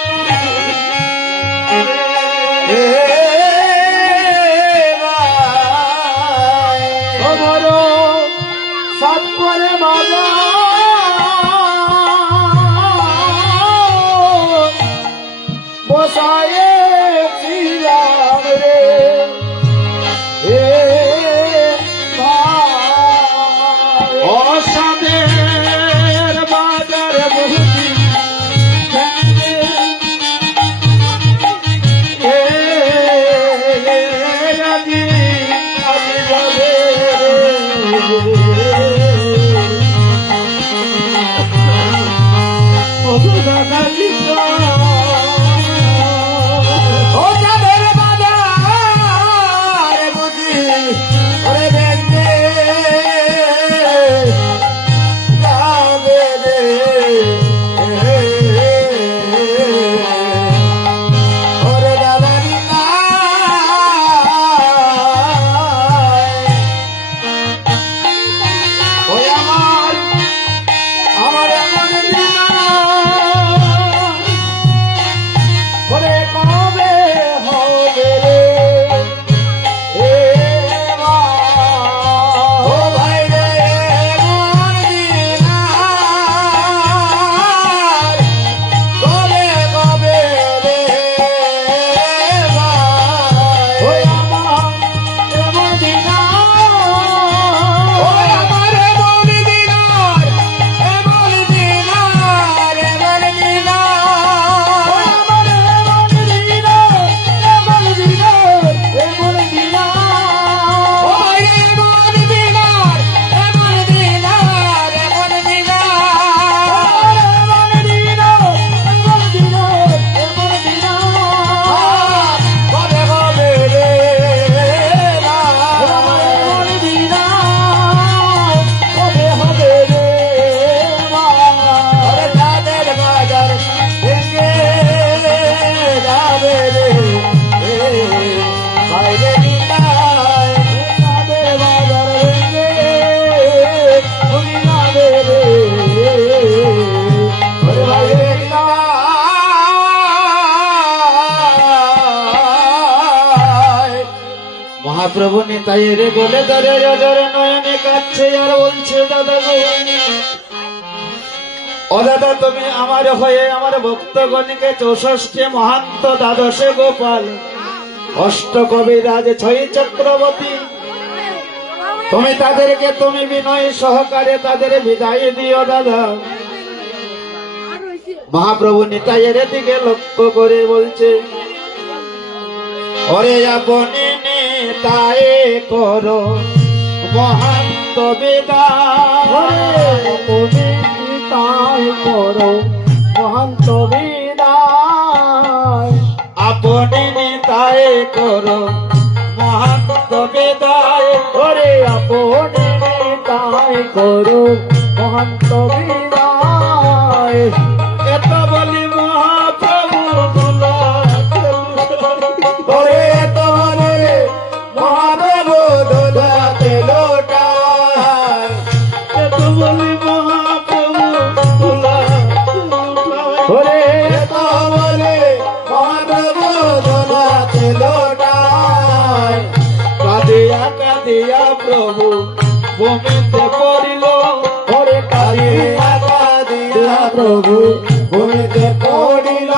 আমার সাত করে বসায়েছিলাম রে অসাদের বাজার বুঝি আজি আজি যাবে ও যাদের বাজার বুঝি ওরে বেঁচে যাবে রে ওরে দাদারি ওই আমার এমন দিন ওরে কবে হবে রে এ মা ও ভাই রে এমন দিন কবে কবে রে ভাই ওই আমার এমন দিন ওই আমার এমন দিন এমন দিন এমন দিন মহাপ্রভু নিতাই রে বলে ধরে অজর নয়নে কাচ্ছে আর বলছে দাদা গো ও দাদা তুমি আমার হয়ে আমার ভক্তগণকে 64 মহান্ত দ্বাদশে গোপাল অষ্ট কবিরাজ 6 চক্রবর্তী তুমি তাদেরকে তুমি বিনয় সহকারে তাদের বিদায় দিও দাদা মহাপ্রভু নিতাইয়ের দিকে লক্ষ্য করে বলছে ওরে আপনি নেতায় করো মহান্ত বিদায় আপনি নেতায় করো মহান্ত বিদায় আপনি নেতায় করো মহান্ত বিদায় ওরে আপনি নেতায় করো মহান্ত বিদায় এত বলি মহাপ্রভু ওরে তোরে মহাপ্রভু দোলাতে লোটায় এত বলি মহাপ্রভু ওরে তো বলে মহাপ্রভু দোলাতে লোটায় কাঁদিয়া কাঁদিয়া প্রভু ভূমিতে পড়িল ওরে কাঁদিয়া কাঁদিয়া প্রভু ভূমিতে পড়িল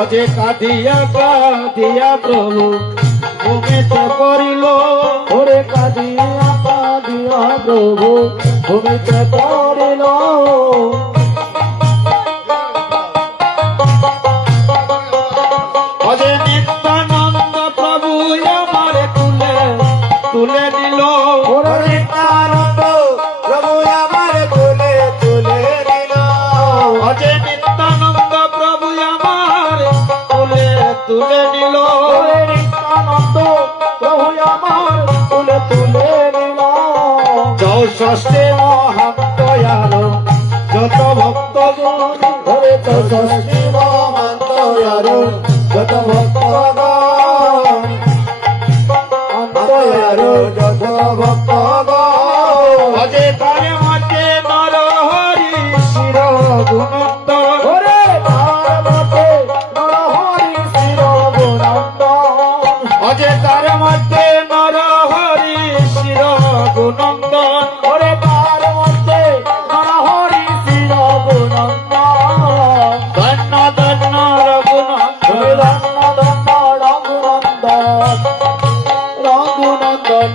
অজে কাঁদিয়া কাঁদিয়া প্রভু ভূমিতে পড়িল ওরে কাঁদিয়া কাঁদিয়া প্রভু ভূমিতে পড়িল অজে নিত্যানন্দ প্রভু তুলে দিল ওরে নিত্যানন্দ প্রভু আমার তুলে তুলে দিল অজে নিত্যানন্দ প্রভু আমার তুলে দিল ওরে নিত্যানন্দ প্রভু আমার তুলে তুলে দিল চৌষষ্ঠী মহান দয়াল যত ভক্তগণ ওরে চৌষষ্ঠী মহান্ত আরো যত ভক্তগণ অন্তয়ারো যত ভক্তগণ অজে তারে মধ্যে নর হরি শির গুণন্দ ওরে পার্বতী নরহরি শির গুণন্দন অজে তার মধ্যে নর হরি শির গুণন্দন ওরে পার্বতী নরহরি শির গুণন্দন ধন্য ধন্য ওরে রঘুনন্দন ধন্য ধন্য রঘুনন্দন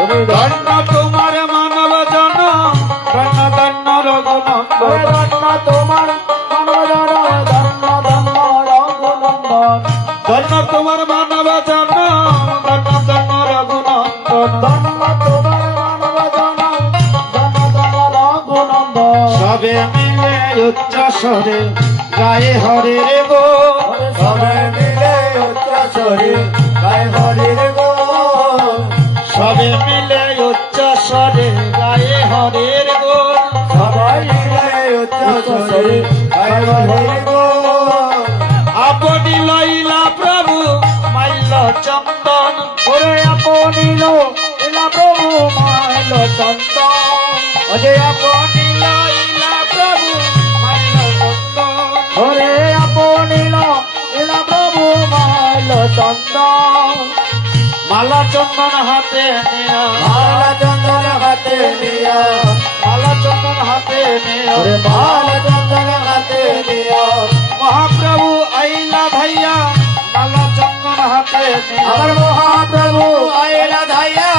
ওরে ধন্য তোমার মানব জন ধন্য ধন্য রঘুনন্দন ধন্য তোমার মানবজন ধন্য ধন্য রঘুনন্দন ধন্য তোমার মানব জন ধন্য ধন্য রঘুনন্দন ধন্য তোমার মানবজন ধন্য ধন্য রঘুনন্দন সবে মিলে উচ্চ স্বরে গায়ে হরে রে গো সবাই মিলে উচ্চস্বরে গায় হরির গুণ সবে মিলে উচ্চ স্বরে গায়ে হরে রে গো সবাই মিলে উচ্চস্বরে গায় হরির গুণ আপনি লইলা প্রভু মাইল চন্দন ওরে আপনিল এলা প্রভু মাইল চন্দন অজে আপনি লইলা প্রভু মাইল চন্দন ওরে আপনিল এলা প্রভু মাইল চন্দন মালা চন্দন হাতে নিয়া মালা চন্দন হাতে নিয়া মালা চন্দন হাতে নিয়া ওরে মালা চন্দন হাতে নিয়া মহাপ্রভু আইলা ভাইয়া মালা চন্দন হাতে নিয়া আমার মহাপ্রভু আইলা ধাইয়া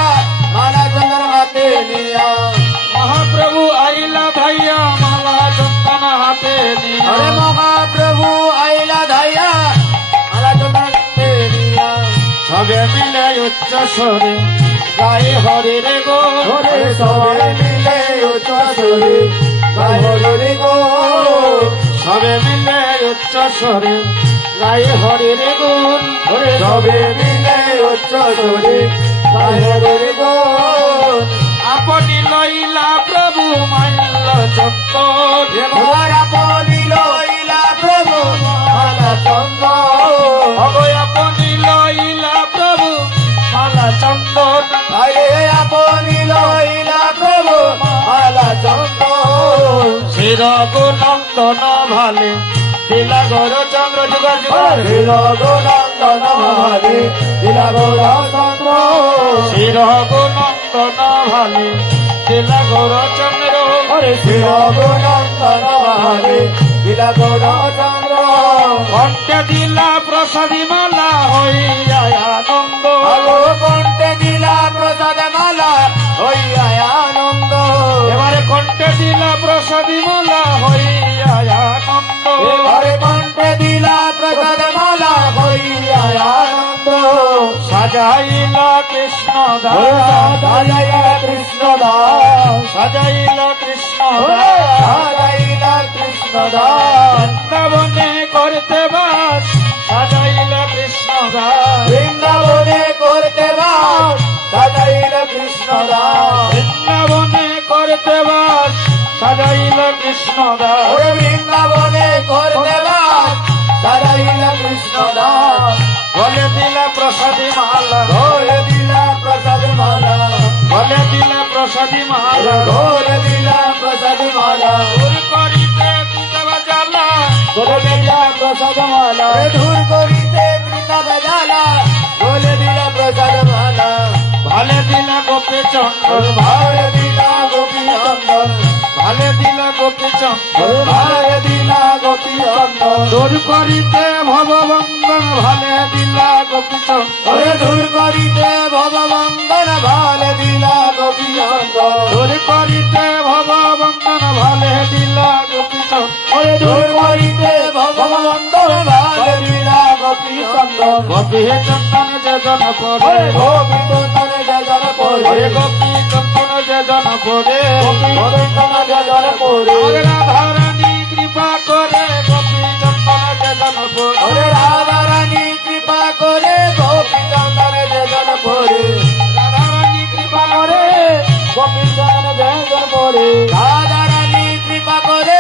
মালা চন্দন হাতে নিয়া মহাপ্রভু আইলা ভাইয়া মালা চন্দন হাতে নিয়া আরে মহাপ্রভু আইলা ধাইয়া মালা চন্দন হাতে নিয়া সবে মিলে উচ্চ স্বরে গায়ে হরে রে গো ওরে সবাই মিলে উচ্চ সুরে গায় হরি গো সবে মিলে উচ্চ স্বরে গায়ে হরে রে গুণ ওরে সবে মিলে উচ্চ সুরে গায় হরি গো আপনি লইলা প্রভু মাইল চন্দন এবার আপনি লইলা প্রভু মালা চন্দন অগয় আপনি লইলা প্রভু মালা চন্দন আরে আপনি লইলা প্রভু মালা চন্দন শির গুণন্দন ভালে দিলা গর চন্দ্র যুগর যুগর হরিল গুণন্দন হরে দিলা গৌর চন্দ্র শির গুণন্দন ভালে দিলা গর চন্দ্র হরে শির গুণন্দন হরে দিলা গৌর চন্দ্র কণ্ঠে দিলা প্রসাদী মালা হইয়া আনন্দ আগো কণ্ঠে দিলা প্রসাদ মালা হইয়া আনন্দ এবারে কণ্ঠে দিলা প্রসাদী মালা হইয়া আনন্দ এবারে কণ্ঠে দিলা প্রসাদ মালা হইয়া আনন্দ সাজাইলা কৃষ্ণ সাজাইলা কৃষ্ণ দাস সাজাইলা কৃষ্ণ সাজাইলা কৃষ্ণ দাস বৃন্দাবনে করতে বাস সাজাইলা কৃষ্ণ দাস বৃন্দাবনে করতে বাস সাজাইলা কৃষ্ণ দাস বৃন্দাবনে করতে বাস সাজাইলা কৃষ্ণ দাস ওরে বৃন্দাবনে করতে বাস সাজাইলা কৃষ্ণ দাস বলে দিলা প্রসাদী মালা ঘরে দিলা প্রসাদ মালা বলে দিলা প্রসাদী মালা ঘরে দিলা প্রসাদ মালা দূর করিতে দুর্গা জ্বালা ঘরে দিলা প্রসাদ মালা দূর করিতে বৃন্দাব জ্বালা ঘরে দিলা প্রসাদ মালা ভালে দিলা গোপী চন্দন ঘরে দিলা গোপী চন্দন ভালে দিলা গোপী চন্দন ঘরে দিলা গোপী চন্দন দূর করিতে ভগবন্দন ভালে দিলা গোপী চন্দন ওরে দূর করিতে ভগবন্দন ভালে দিলা গোপী চন্দন দূর করিতে ভগবন্দন ভালে দিলা গোপী চন্দন ওরে দূর করিতে ভগবন্দন ভালে দিলা গোপী চন্দন নন্দন গোপী চন্দন যোজন পরে গোপী চন্দন যোজন পরে হরে গোপী চন্দন যোজন পরে গোপী চন্দন যোজন পরে হরে রাধারানী কৃপা করে গোপী চন্দন যোজন পরে হরে রাধা রানী কৃপা করে গোপী চন্দন যোজন পরে রাধারানী কৃপা করে গোপী চন্দন যোজন পরে রাধা রানী কৃপা করে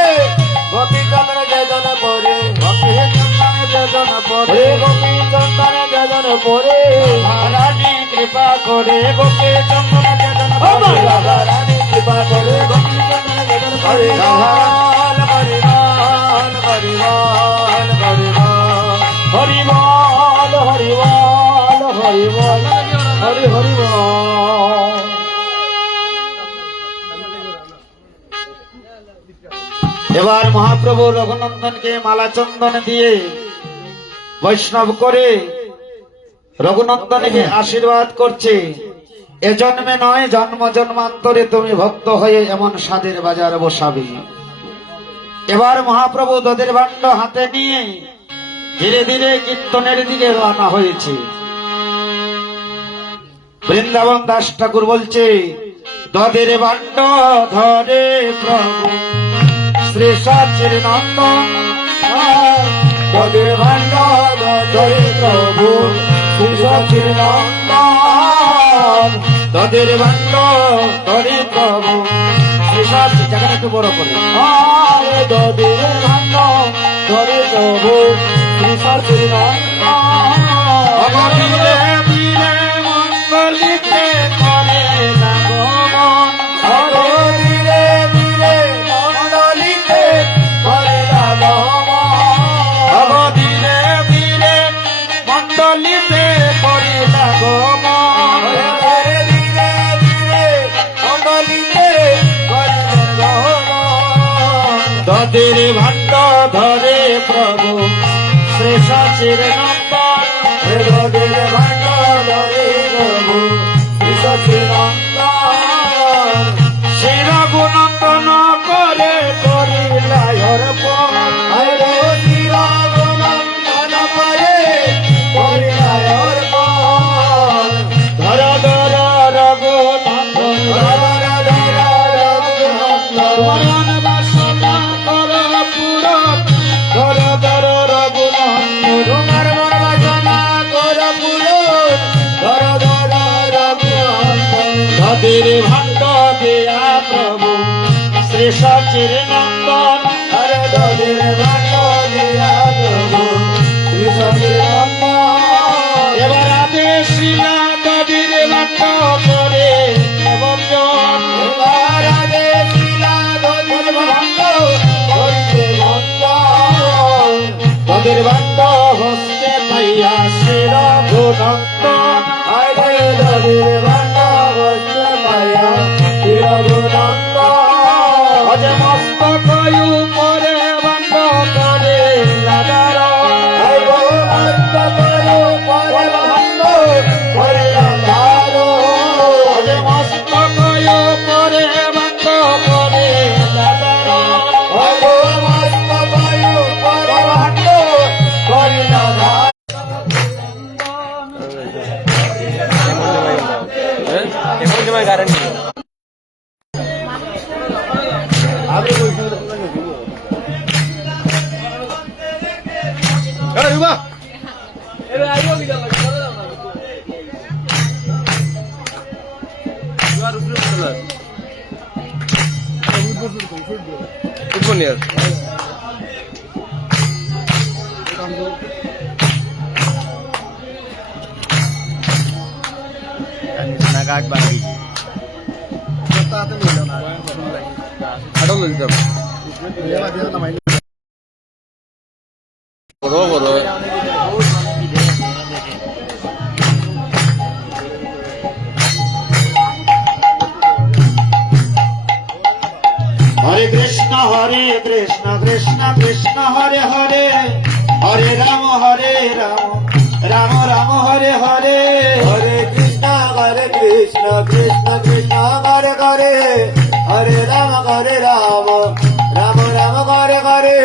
গোপী চন্দন যোজন পরে গোপী চন্দন যোজন পরে হরে গোপী চন্দন যোজন পরে রাধারানী কৃপা করে গোপী চন্দন যোজন পরে রাধা রানী কৃপা করে গোপী চন্দন যোজন পরে হরিবল হরিবল হরিবল হরিবল হরিবল হরিবল হরি হরিবল। এবার মহাপ্রভু রঘুনন্দনকে মালা চন্দন দিয়ে বৈষ্ণব করে রঘুনন্দনকে আশীর্বাদ করছে, এ জন্মে নয় জন্ম জন্মান্তরে তুমি ভক্ত হয়ে এমন স্বাদের বাজার বসাবে। এবার মহাপ্রভু দদের ভাণ্ড হাতে নিয়ে ধীরে ধীরে কীর্তনের দিকে রওনা হয়েছে। বৃন্দাবন দাস ঠাকুর বলছে, দদের ভাণ্ড ধরে প্রভু শ্রী সচির নন্দন, দদের ভাণ্ড ধরে প্রভু শ্রী সচির নন্দন দদের ভাণ্ড ধরে প্রভু শ্রী সচির, জায়গাটা একটু বড় করে, আরে দদের ভাণ্ড ধরে প্রভু শ্রী সচির নন্দন ধীরে ধীরে মঙ্গলিতে করে লাগমন, আরে ধীরে ধীরে মণ্ডলিতে করে লাগমন ধীরে ধীরে মণ্ডলিতে করে লাগমন। ধীরে ধীরে ধীরে মণ্ডলিতে করে লাগমন দদের ভাণ্ড ধরে প্রভু শ্রী সচির নন্দন, দদের ভাণ্ড ধরে প্রভু শ্রী সচির নন্দন শ্রী রঘুনন্দন করে করিলায় অর্পণ। আরে চিরগুণন্দন করে করিলায় অর্পণ ধর ধর রঘুনন্দন মরণ বাসনা কর পূরণ, ধর ধর রঘুনন্দন তোমার মন বাসনা কর পূরণ ধর ধর রঘুনন্দন নদীর ভাণ্ড দেয়া প্রভু শ্রী সচির নন্দন। আরে দদের ভাণ্ড দিয়া প্রভু শ্রী সচির নন্দন এবার আদেশিলা নদীর ভাণ্ড করে বন্ধন, এবার আগে শিলা দদের ভাণ্ড করিতে নন্দন নদীর ভাণ্ড হস্তে পাইয়া শ্রী রঘুনন্দন। আরে দদের ভাণ্ড বসতে পায়া শ্রী রঘুনন্দন অজে মস্তক উপরে ভাণ্ড করে লাদারণ, আই গো মস্ত করো পরে ভাণ্ড করে লাগারো অজে মস্তক উপরে ভাণ্ড করে লাদারণ। আই গো মস্ত করো পরে ভাণ্ড করে লাগারো বড় বড় হরে কৃষ্ণ কৃষ্ণ কৃষ্ণ হরে হরে, হরে রাম রাম রাম হরে হরে। হরে কৃষ্ণ কৃষ্ণ কৃষ্ণ হরে হরে হরে রাম রাম রাম রাম হরে হরে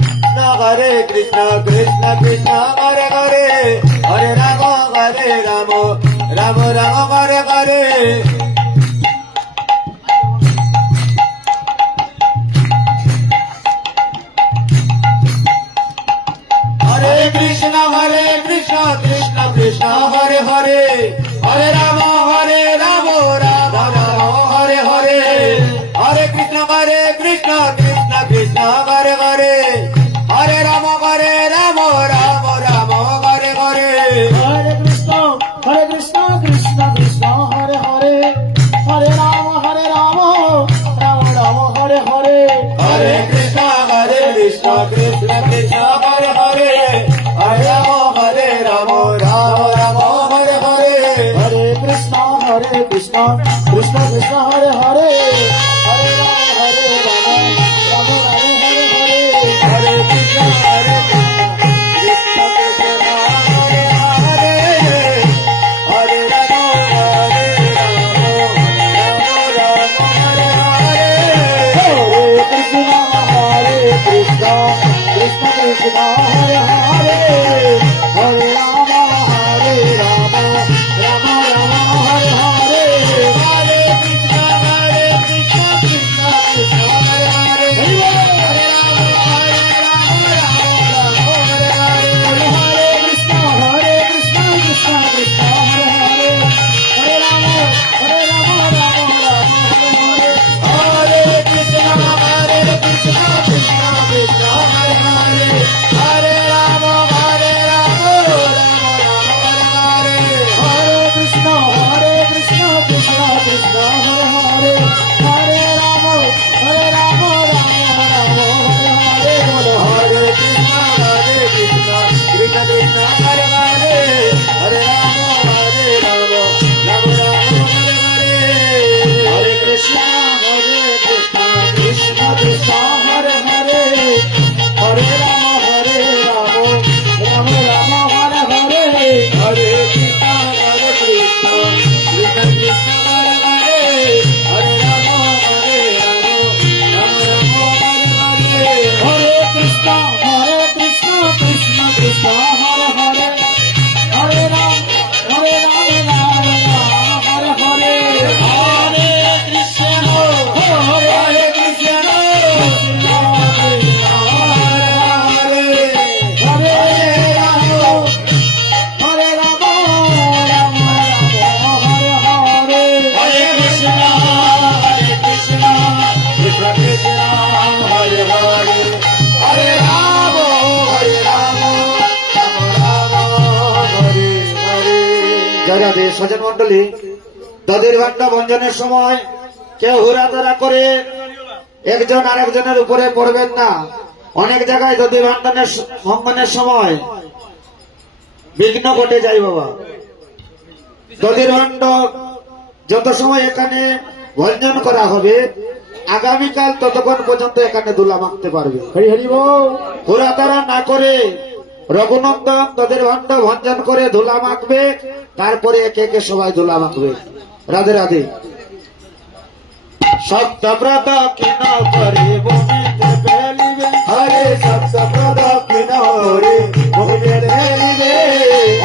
কৃষ্ণ হরে কৃষ্ণ কৃষ্ণ কৃষ্ণ হরে হরে হরে রাম রাম রাম হরে হরে হরে কৃষ্ণ কৃষ্ণ কৃষ্ণ হরে হরে হরে রাম রাম রাম হরে হরে হরে কৃষ্ণ কৃষ্ণ কৃষ্ণ হরে হরে হরে রাম রাম রাম হরে হরে हरे कृष्ण कृष्ण कृष्ण हरे हरे हरे राम राम राम हरे हरे हरे कृष्ण कृष्ण कृष्ण हरे हरे हरे राम राम राम हरे हरे हरे कृष्ण कृष्ण कृष्ण हरे हरे हरे राम राम राम हरे हरे हरे कृष्ण कृष्ण कृष्ण हरे हरे हरे राम राम हरे हरे हरे कृष्ण कृष्ण कृष्ण हरे हरे हरे राम राम राम हरे हरे हरे कृष्ण कृष्ण कृष्ण हरे हरे हरे राम राम हरे हरे हरे कृष्ण कृष्ण कृष्ण हरे हरे हरे राम राम राम हरे हरे हरे कृष्ण कृष्ण कृष्ण हरे हरे हरे राम राम हरे हरे हरे कृष्ण कृष्ण कृष्ण हरे हरे हरे राम राम राम हरे हरे हरे कृष्ण कृष्ण कृष्ण हरे हरे हरे राम राम राम हरे हरे हरे कृष्ण कृष्ण कृष्ण हरे हरे हरे राम राम राम हरे हरे हरे कृष्ण कृष्ण कृष्ण हरे हरे हरे राम राम हरे हरे हरे कृष्ण कृष्ण कृष्ण हरे हरे हरे राम राम हरे हरे हरे कृष्ण हरे कृष्ण हरे हरे राम राम हरे हरे हरे कृष्ण कृष्ण कृष्ण हरे हरे हरे राम राम हरे हरे জয় রাধে। স্বজন মন্ডলী, দধির ভান্ডা ভঞ্জনের সময় কেউ হুড়াতাড়া করে একজন আরেকজনের উপরে পড়বেন না। অনেক জায়গায় দধি ভান্ডানের ভঙ্গনের সময় বিঘ্ন ঘটে যায় বাবা। দধির ভান্ড যত সময় এখানে ভঞ্জন করা হবে, আগামীকাল ততক্ষণ পর্যন্ত এখানে দুলা মাখতে পারবে। হরি হরি বল। হুড়াতাড়া না করে রঘুনন্দন দধির ভান্ড ভঞ্জন করে ধুলা মাখবে, তারপরে একে একে সবাই ধুলা মাখবে। রাধে রাধে। সপ্তব্রত কিন করে বনেতে ফেলিবে, हरे सप्त प्रदक्षिण हरे भूमिर हेलिबे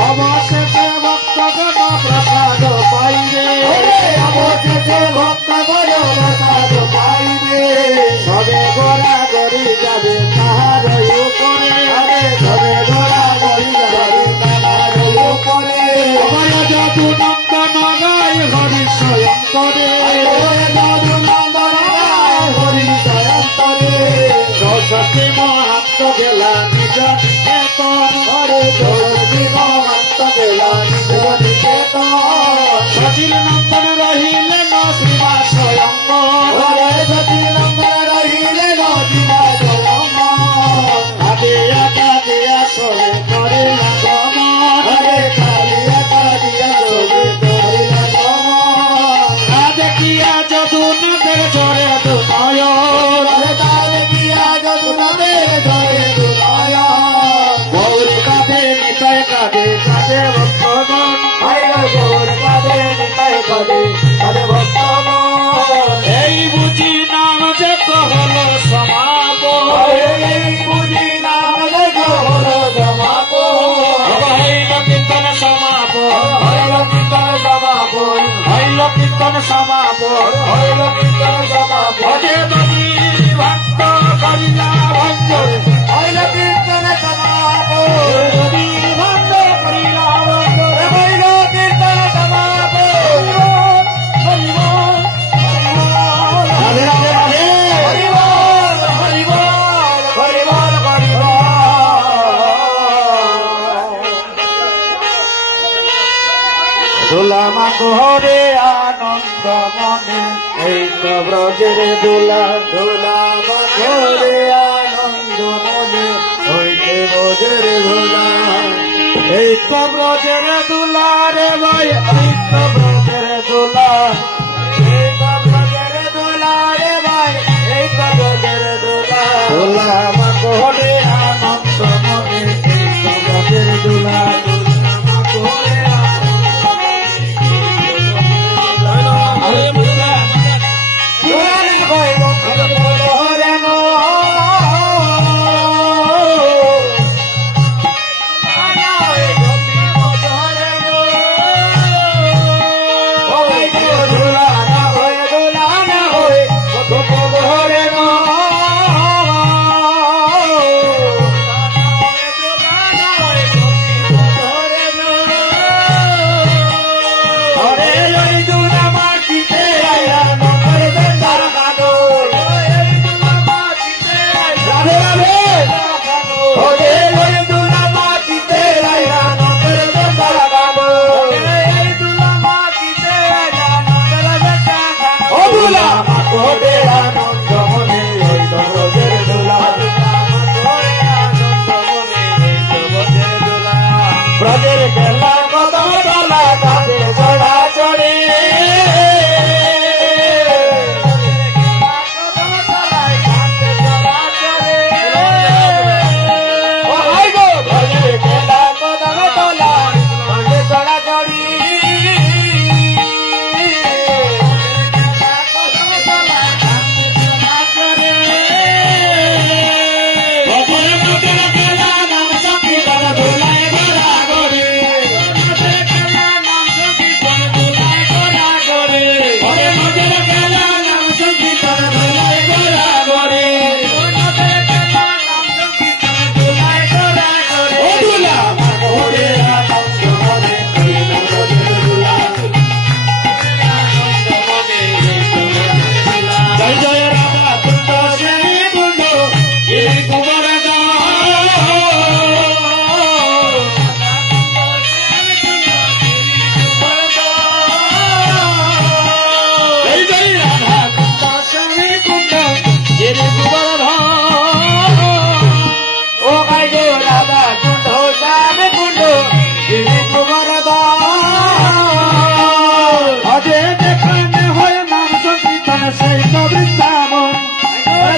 অবশেষে ভক্তগণ প্রসাদ পাইবে। हरे अवशेषे भक्त गण प्रसाद पाइबे সবে গোড়া গড়ি যাবে তাহার উপরে, हरे सबे गोरा गरी जाबे ताहार उपरे অভয় যদু নন্দন গায় হরি স্বয়ং করে। हरे साधु नंदन गाय हरि शयंतरे সরস্বতী মহান্ত গেলা নিজ নিকেতন, हरे सरस्वती महंत बेला निज निकेतन সচির নন্দন রহিলে ন শ্রীবাস স্বয়ং। हरे सती नंदन रहिले नदीमा जलम আদিয়া কাদিয়া সরে করে আগমন, हरे कालिया कालिया जोगे तोरे नम দেখিয়া যদু নদের জরে দুনয়ন, हरे ताल किया जदु नदे जय दुलाया গৌর কাঁধে নিতায় কাঁধে কাঁধে ভক্তগণ। हरे गौर कादे निताय कादे कादे भक्तगण এই বুঝি নাম যে হলো সমাপন, हरे बुझी नाम কীর্তন সমাপন হইল কীর্তন সমাপন অজে যদি ভক্ত করিলা ভঞ্জন হইল কীর্তন সমাপন যদি ভক্ত করিলা ভঞ্জন হইল কীর্তন সমাপন রাধে রাধে রাধে হরি বল হরি বল হরি বল হরি বল দোলা মা ঘরে আনন্দ মনে এই তো ব্রজের দোলা দোলা মাথরে আনন্দ মনে হইতে বোধের ধুলা এই তো ব্রজের দোলা রে ভাই এই তো ব্রজের দোলা এই তো ব্রজের দোলা রে ভাই এই তো ব্রজের দোলা দোলা মা ঘরে আনন্দ মনে এই তো ব্রজের দোলা দোলা কইব ধরে নো দোলা না হয় দোলা না হয় ধরে নো ঘরে ওই দোলা মাটিতে আইলা নগর বেতার গানো রাধে রাধে ওরে ওই দোলা মাটিতে আইলা নগর বেতার গানো ও দোলা মাথরে আনন্দ মনে ওই তো ব্রজের দোলা ব্রজের খেলা কদম তলা কাঁধে চড়া চড়ে ও হাই গো ব্রজের খেলা কদম তলা কাঁধে চড়া চড়ি ও দোলা মাথরে আনন্দ মনে ওই তো ব্রজের দোলা জয় জয় রাধা কুণ্ড শ্রী কুণ্ড এই কুমার জয় জয় রাধা কুণ্ড শ্রী কুণ্ড এই কুমার ও গাই গো রাধা কুণ্ড শ্যামে কুণ্ড এই কুমার অজে যেখানে হয় নাম সংকীর্তন সেই তো বৃন্দাবন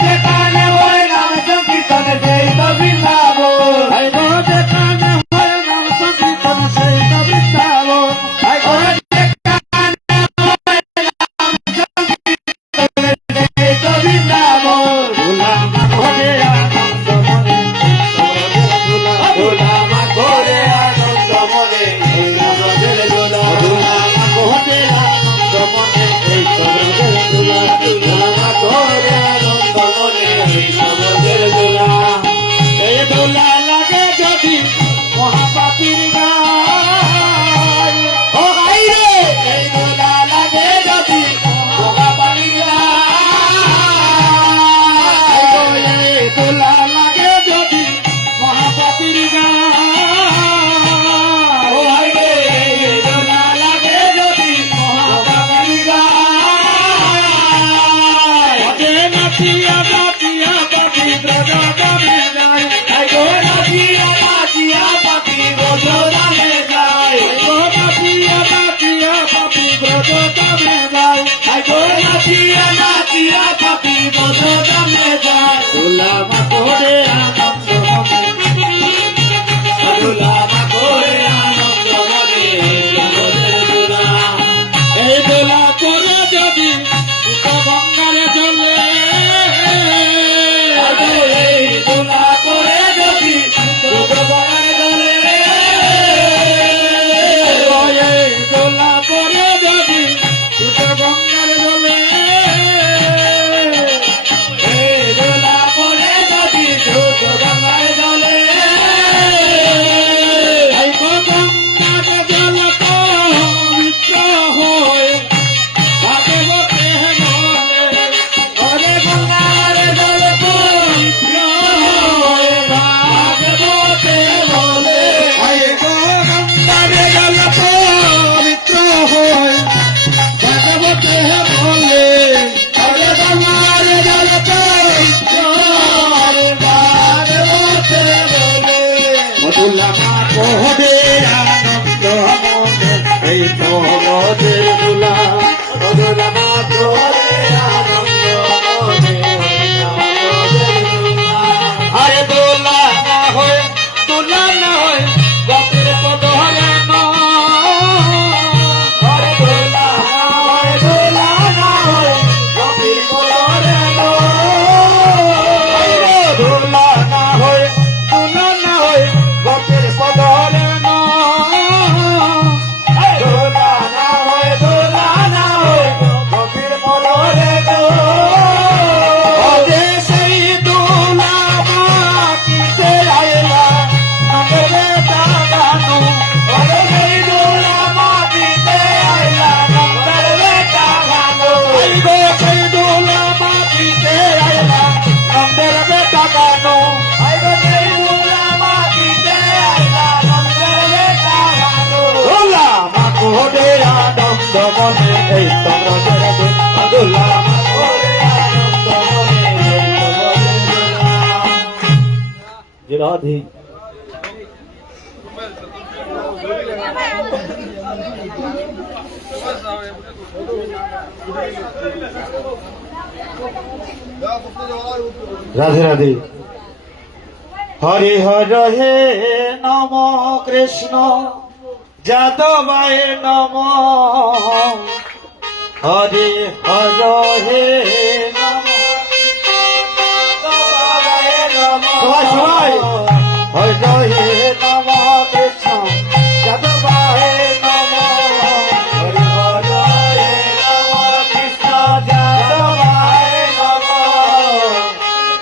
যেখানে হয় নাম সংকীর্তন সেই তো বৃন্দাবন এই গো যেখানে হয় নাম সংকীর্তন সেই তো বৃন্দাবন এই তো বৃন্দাবন দোলা মা ঘরে আনন্দ মনে দোলা মাথরে আনন্দ মনে এই তো ব্রজের দোলা দোলা মা ঘরে আনন্দ মনে এই তো ব্রজের দোলা দোলা মাথরে আনন্দ মনে এই তো ব্রজের দোলা এই দোলা লাগে যদি মহাপাতির গায় ও গাই রে এই দোলা লাগে যদি বোকা পানি এই দোলা লাগে যদি মহাপাতির গায় ও ভাই রে এই দোলা লাগে যদি বোকা পানি অজে নাচিয়া নাচিয়া পাতি ব্রজ গানে যায় এই গো নাচিয়া নাচিয়া পাখি ব্রজ নামে যায় ও নাচিয়া নাচিয়া পাতি ব্রজ গানে যায় এই গো নাচিয়া নাচিয়া পাখি ব্রজ নামে যায় দোলা মা ঘরে আনন্দ মনে দোলা মাথরে আনন্দ মনে এই তো ব্রজের দোলা এই দোলা করে যদি সুখ গঙ্গারে চলে আনন্দ মনে এই তমরাজের আব্দুল্লাহ ওরে আনন্দ মনে এই তমরাজের রাধে রাধে রাধে হরি হর হে নম কৃষ্ণ যাদবায় নম হরি হর হে নম যাদবায় নম সবাই হর হে নম কৃষ্ণ যাদবায় নম হরি হর হে নম কৃষ্ণ যাদবায় নম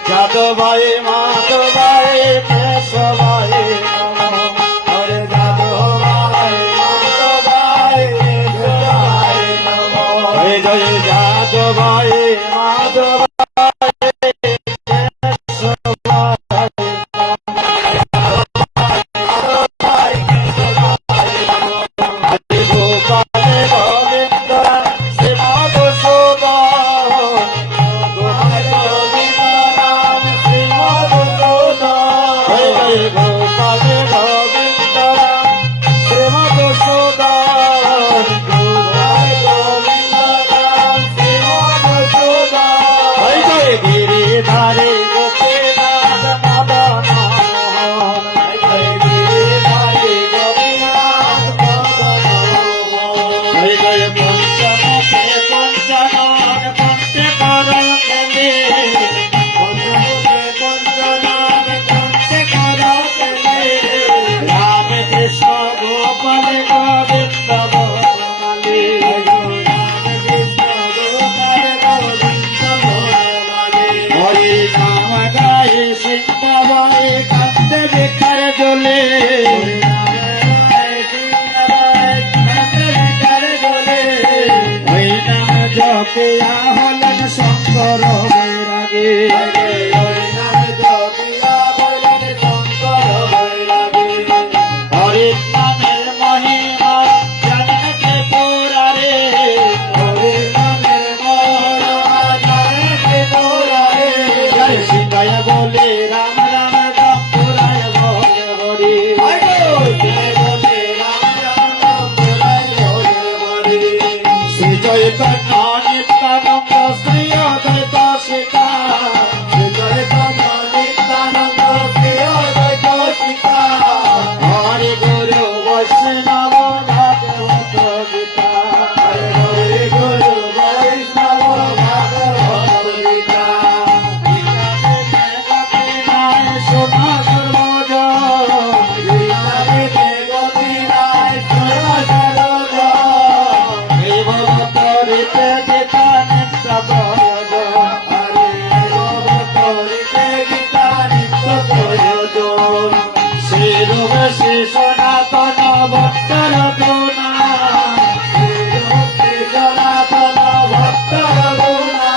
যাদবায় মাধবায় কেশবায় নম হরে যাদবায় মাধবায় কেশবায় নম হরে জয় যাদবায় মাধবায় জপিয়া হলেন শঙ্কর বৈরাগী হরির নামের মহিমা জানতে পুরারে হরির নামের মহিমা জানতে পুরারে জয় সীতায় বলে রাম রাম রাম পুরায় বলে হরি বলে রাম রাম রাম পুরায় বলে হরি শ্রী চৈতন্য নিত্যানন্দ শ্রী অদ্বৈত শিখা শ্রী চৈতন্য নিত্যানন্দ শ্রী অদ্বৈত শিখা হরি গুরু বৈষ্ণব ভাগবত গীতা হরি গুরু বৈষ্ণব ভাগবত গীতা শোনা সর্বজ গীতাতে গতি নাই শোনা সর্বজ এই ভবতরিতে গীতা নিত্য প্রয়োজন হরে ভবতরিতে গীতা নিত্য প্রয়োজন শ্রী রূপ শ্রী সনাতন ভক্তর গুণা শ্রী রূপ শ্রী সনাতন ভক্তর গুণা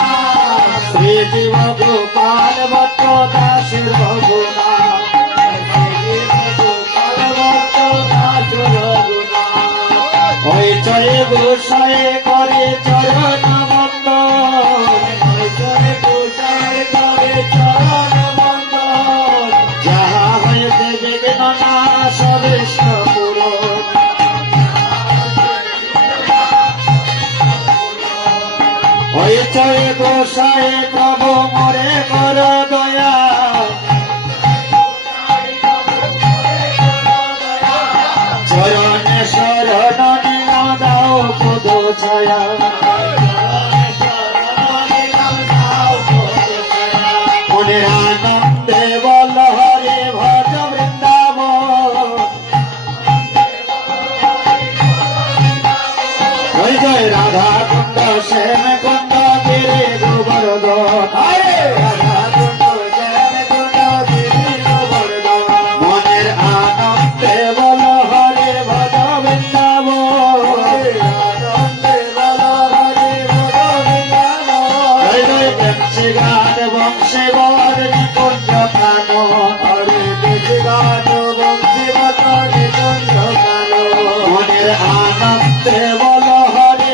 শ্রী জীব গোপাল ভট্ট দাসের গুণা শ্রী জীব গোপাল ভট্ট দাসের গুণা ওই জয় গোসাই করে চরণ বন্দন ওই জয় গোসাই করে চরণ বন্দন যাহা হইতে বিঘ্ন নাশ বিষ্ণ পূরণ ওই জয় গোসাই প্রভু মোরে কর দয়া চরণে শরণ নিয়া দাও পদ ছায়া মনের আনন্দে বল হরে ভজ বৃন্দাবন জয় জয় রাধা কুণ্ড শ্যাম কুণ্ড গিরি গোবর্ধন হরে রাধা কুণ্ড শ্যাম কুণ্ড গিরি গোবর্ধন মনের আনন্দে বল হরে ভজ বৃন্দাবন আনন্দে বল হরে ভজ বৃন্দাবন জয় জয় বংশী গান বংশী বর নিকুঞ্জ কানন হরে বংশী গান বংশী বর নিকুঞ্জ কানন মনের আনন্দে বল হরে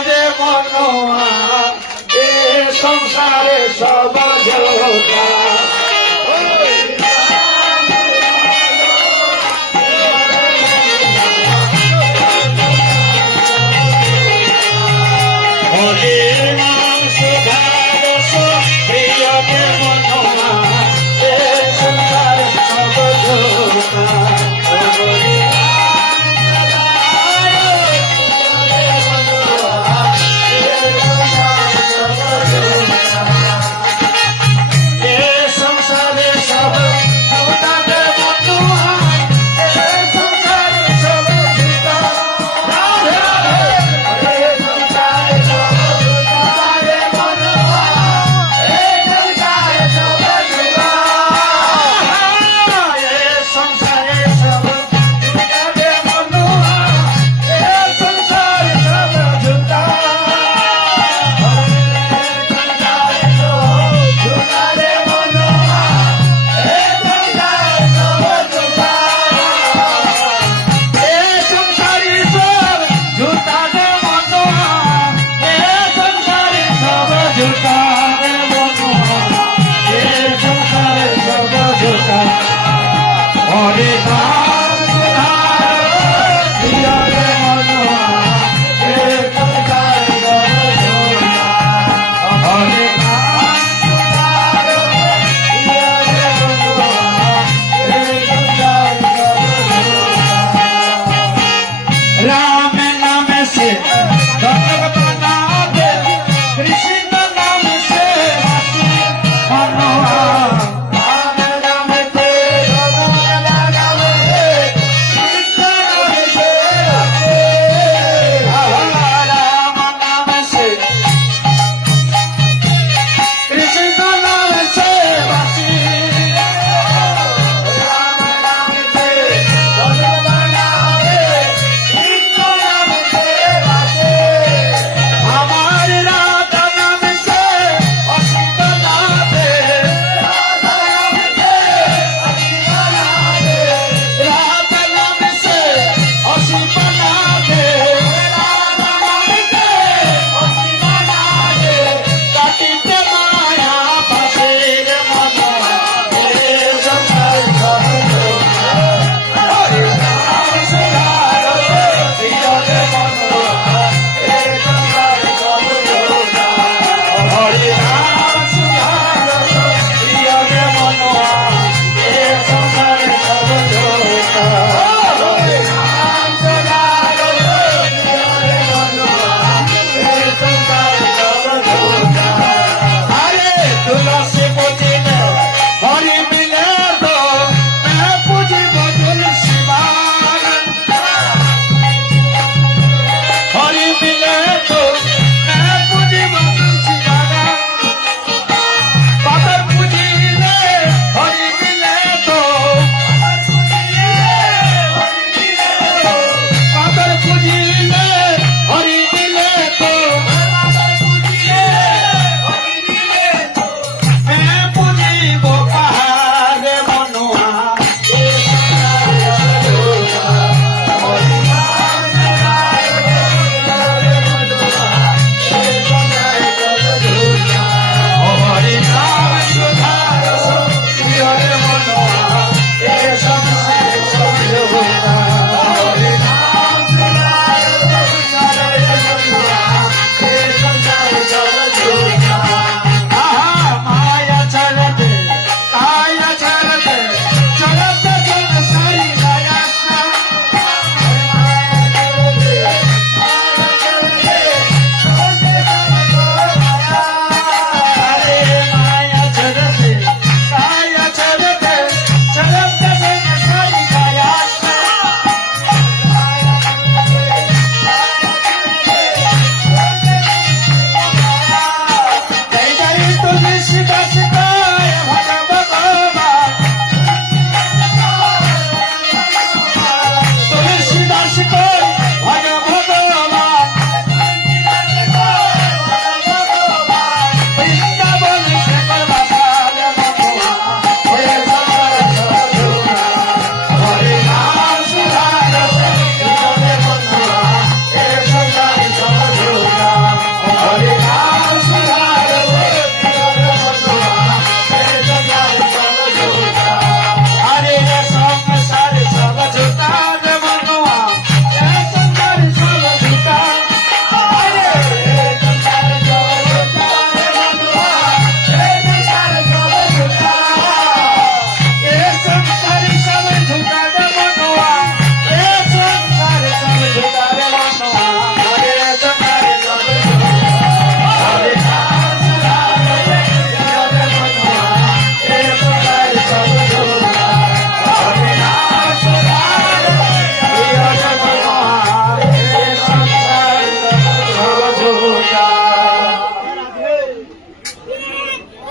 যে মনোয়া এ সংসারে সব ঝোটা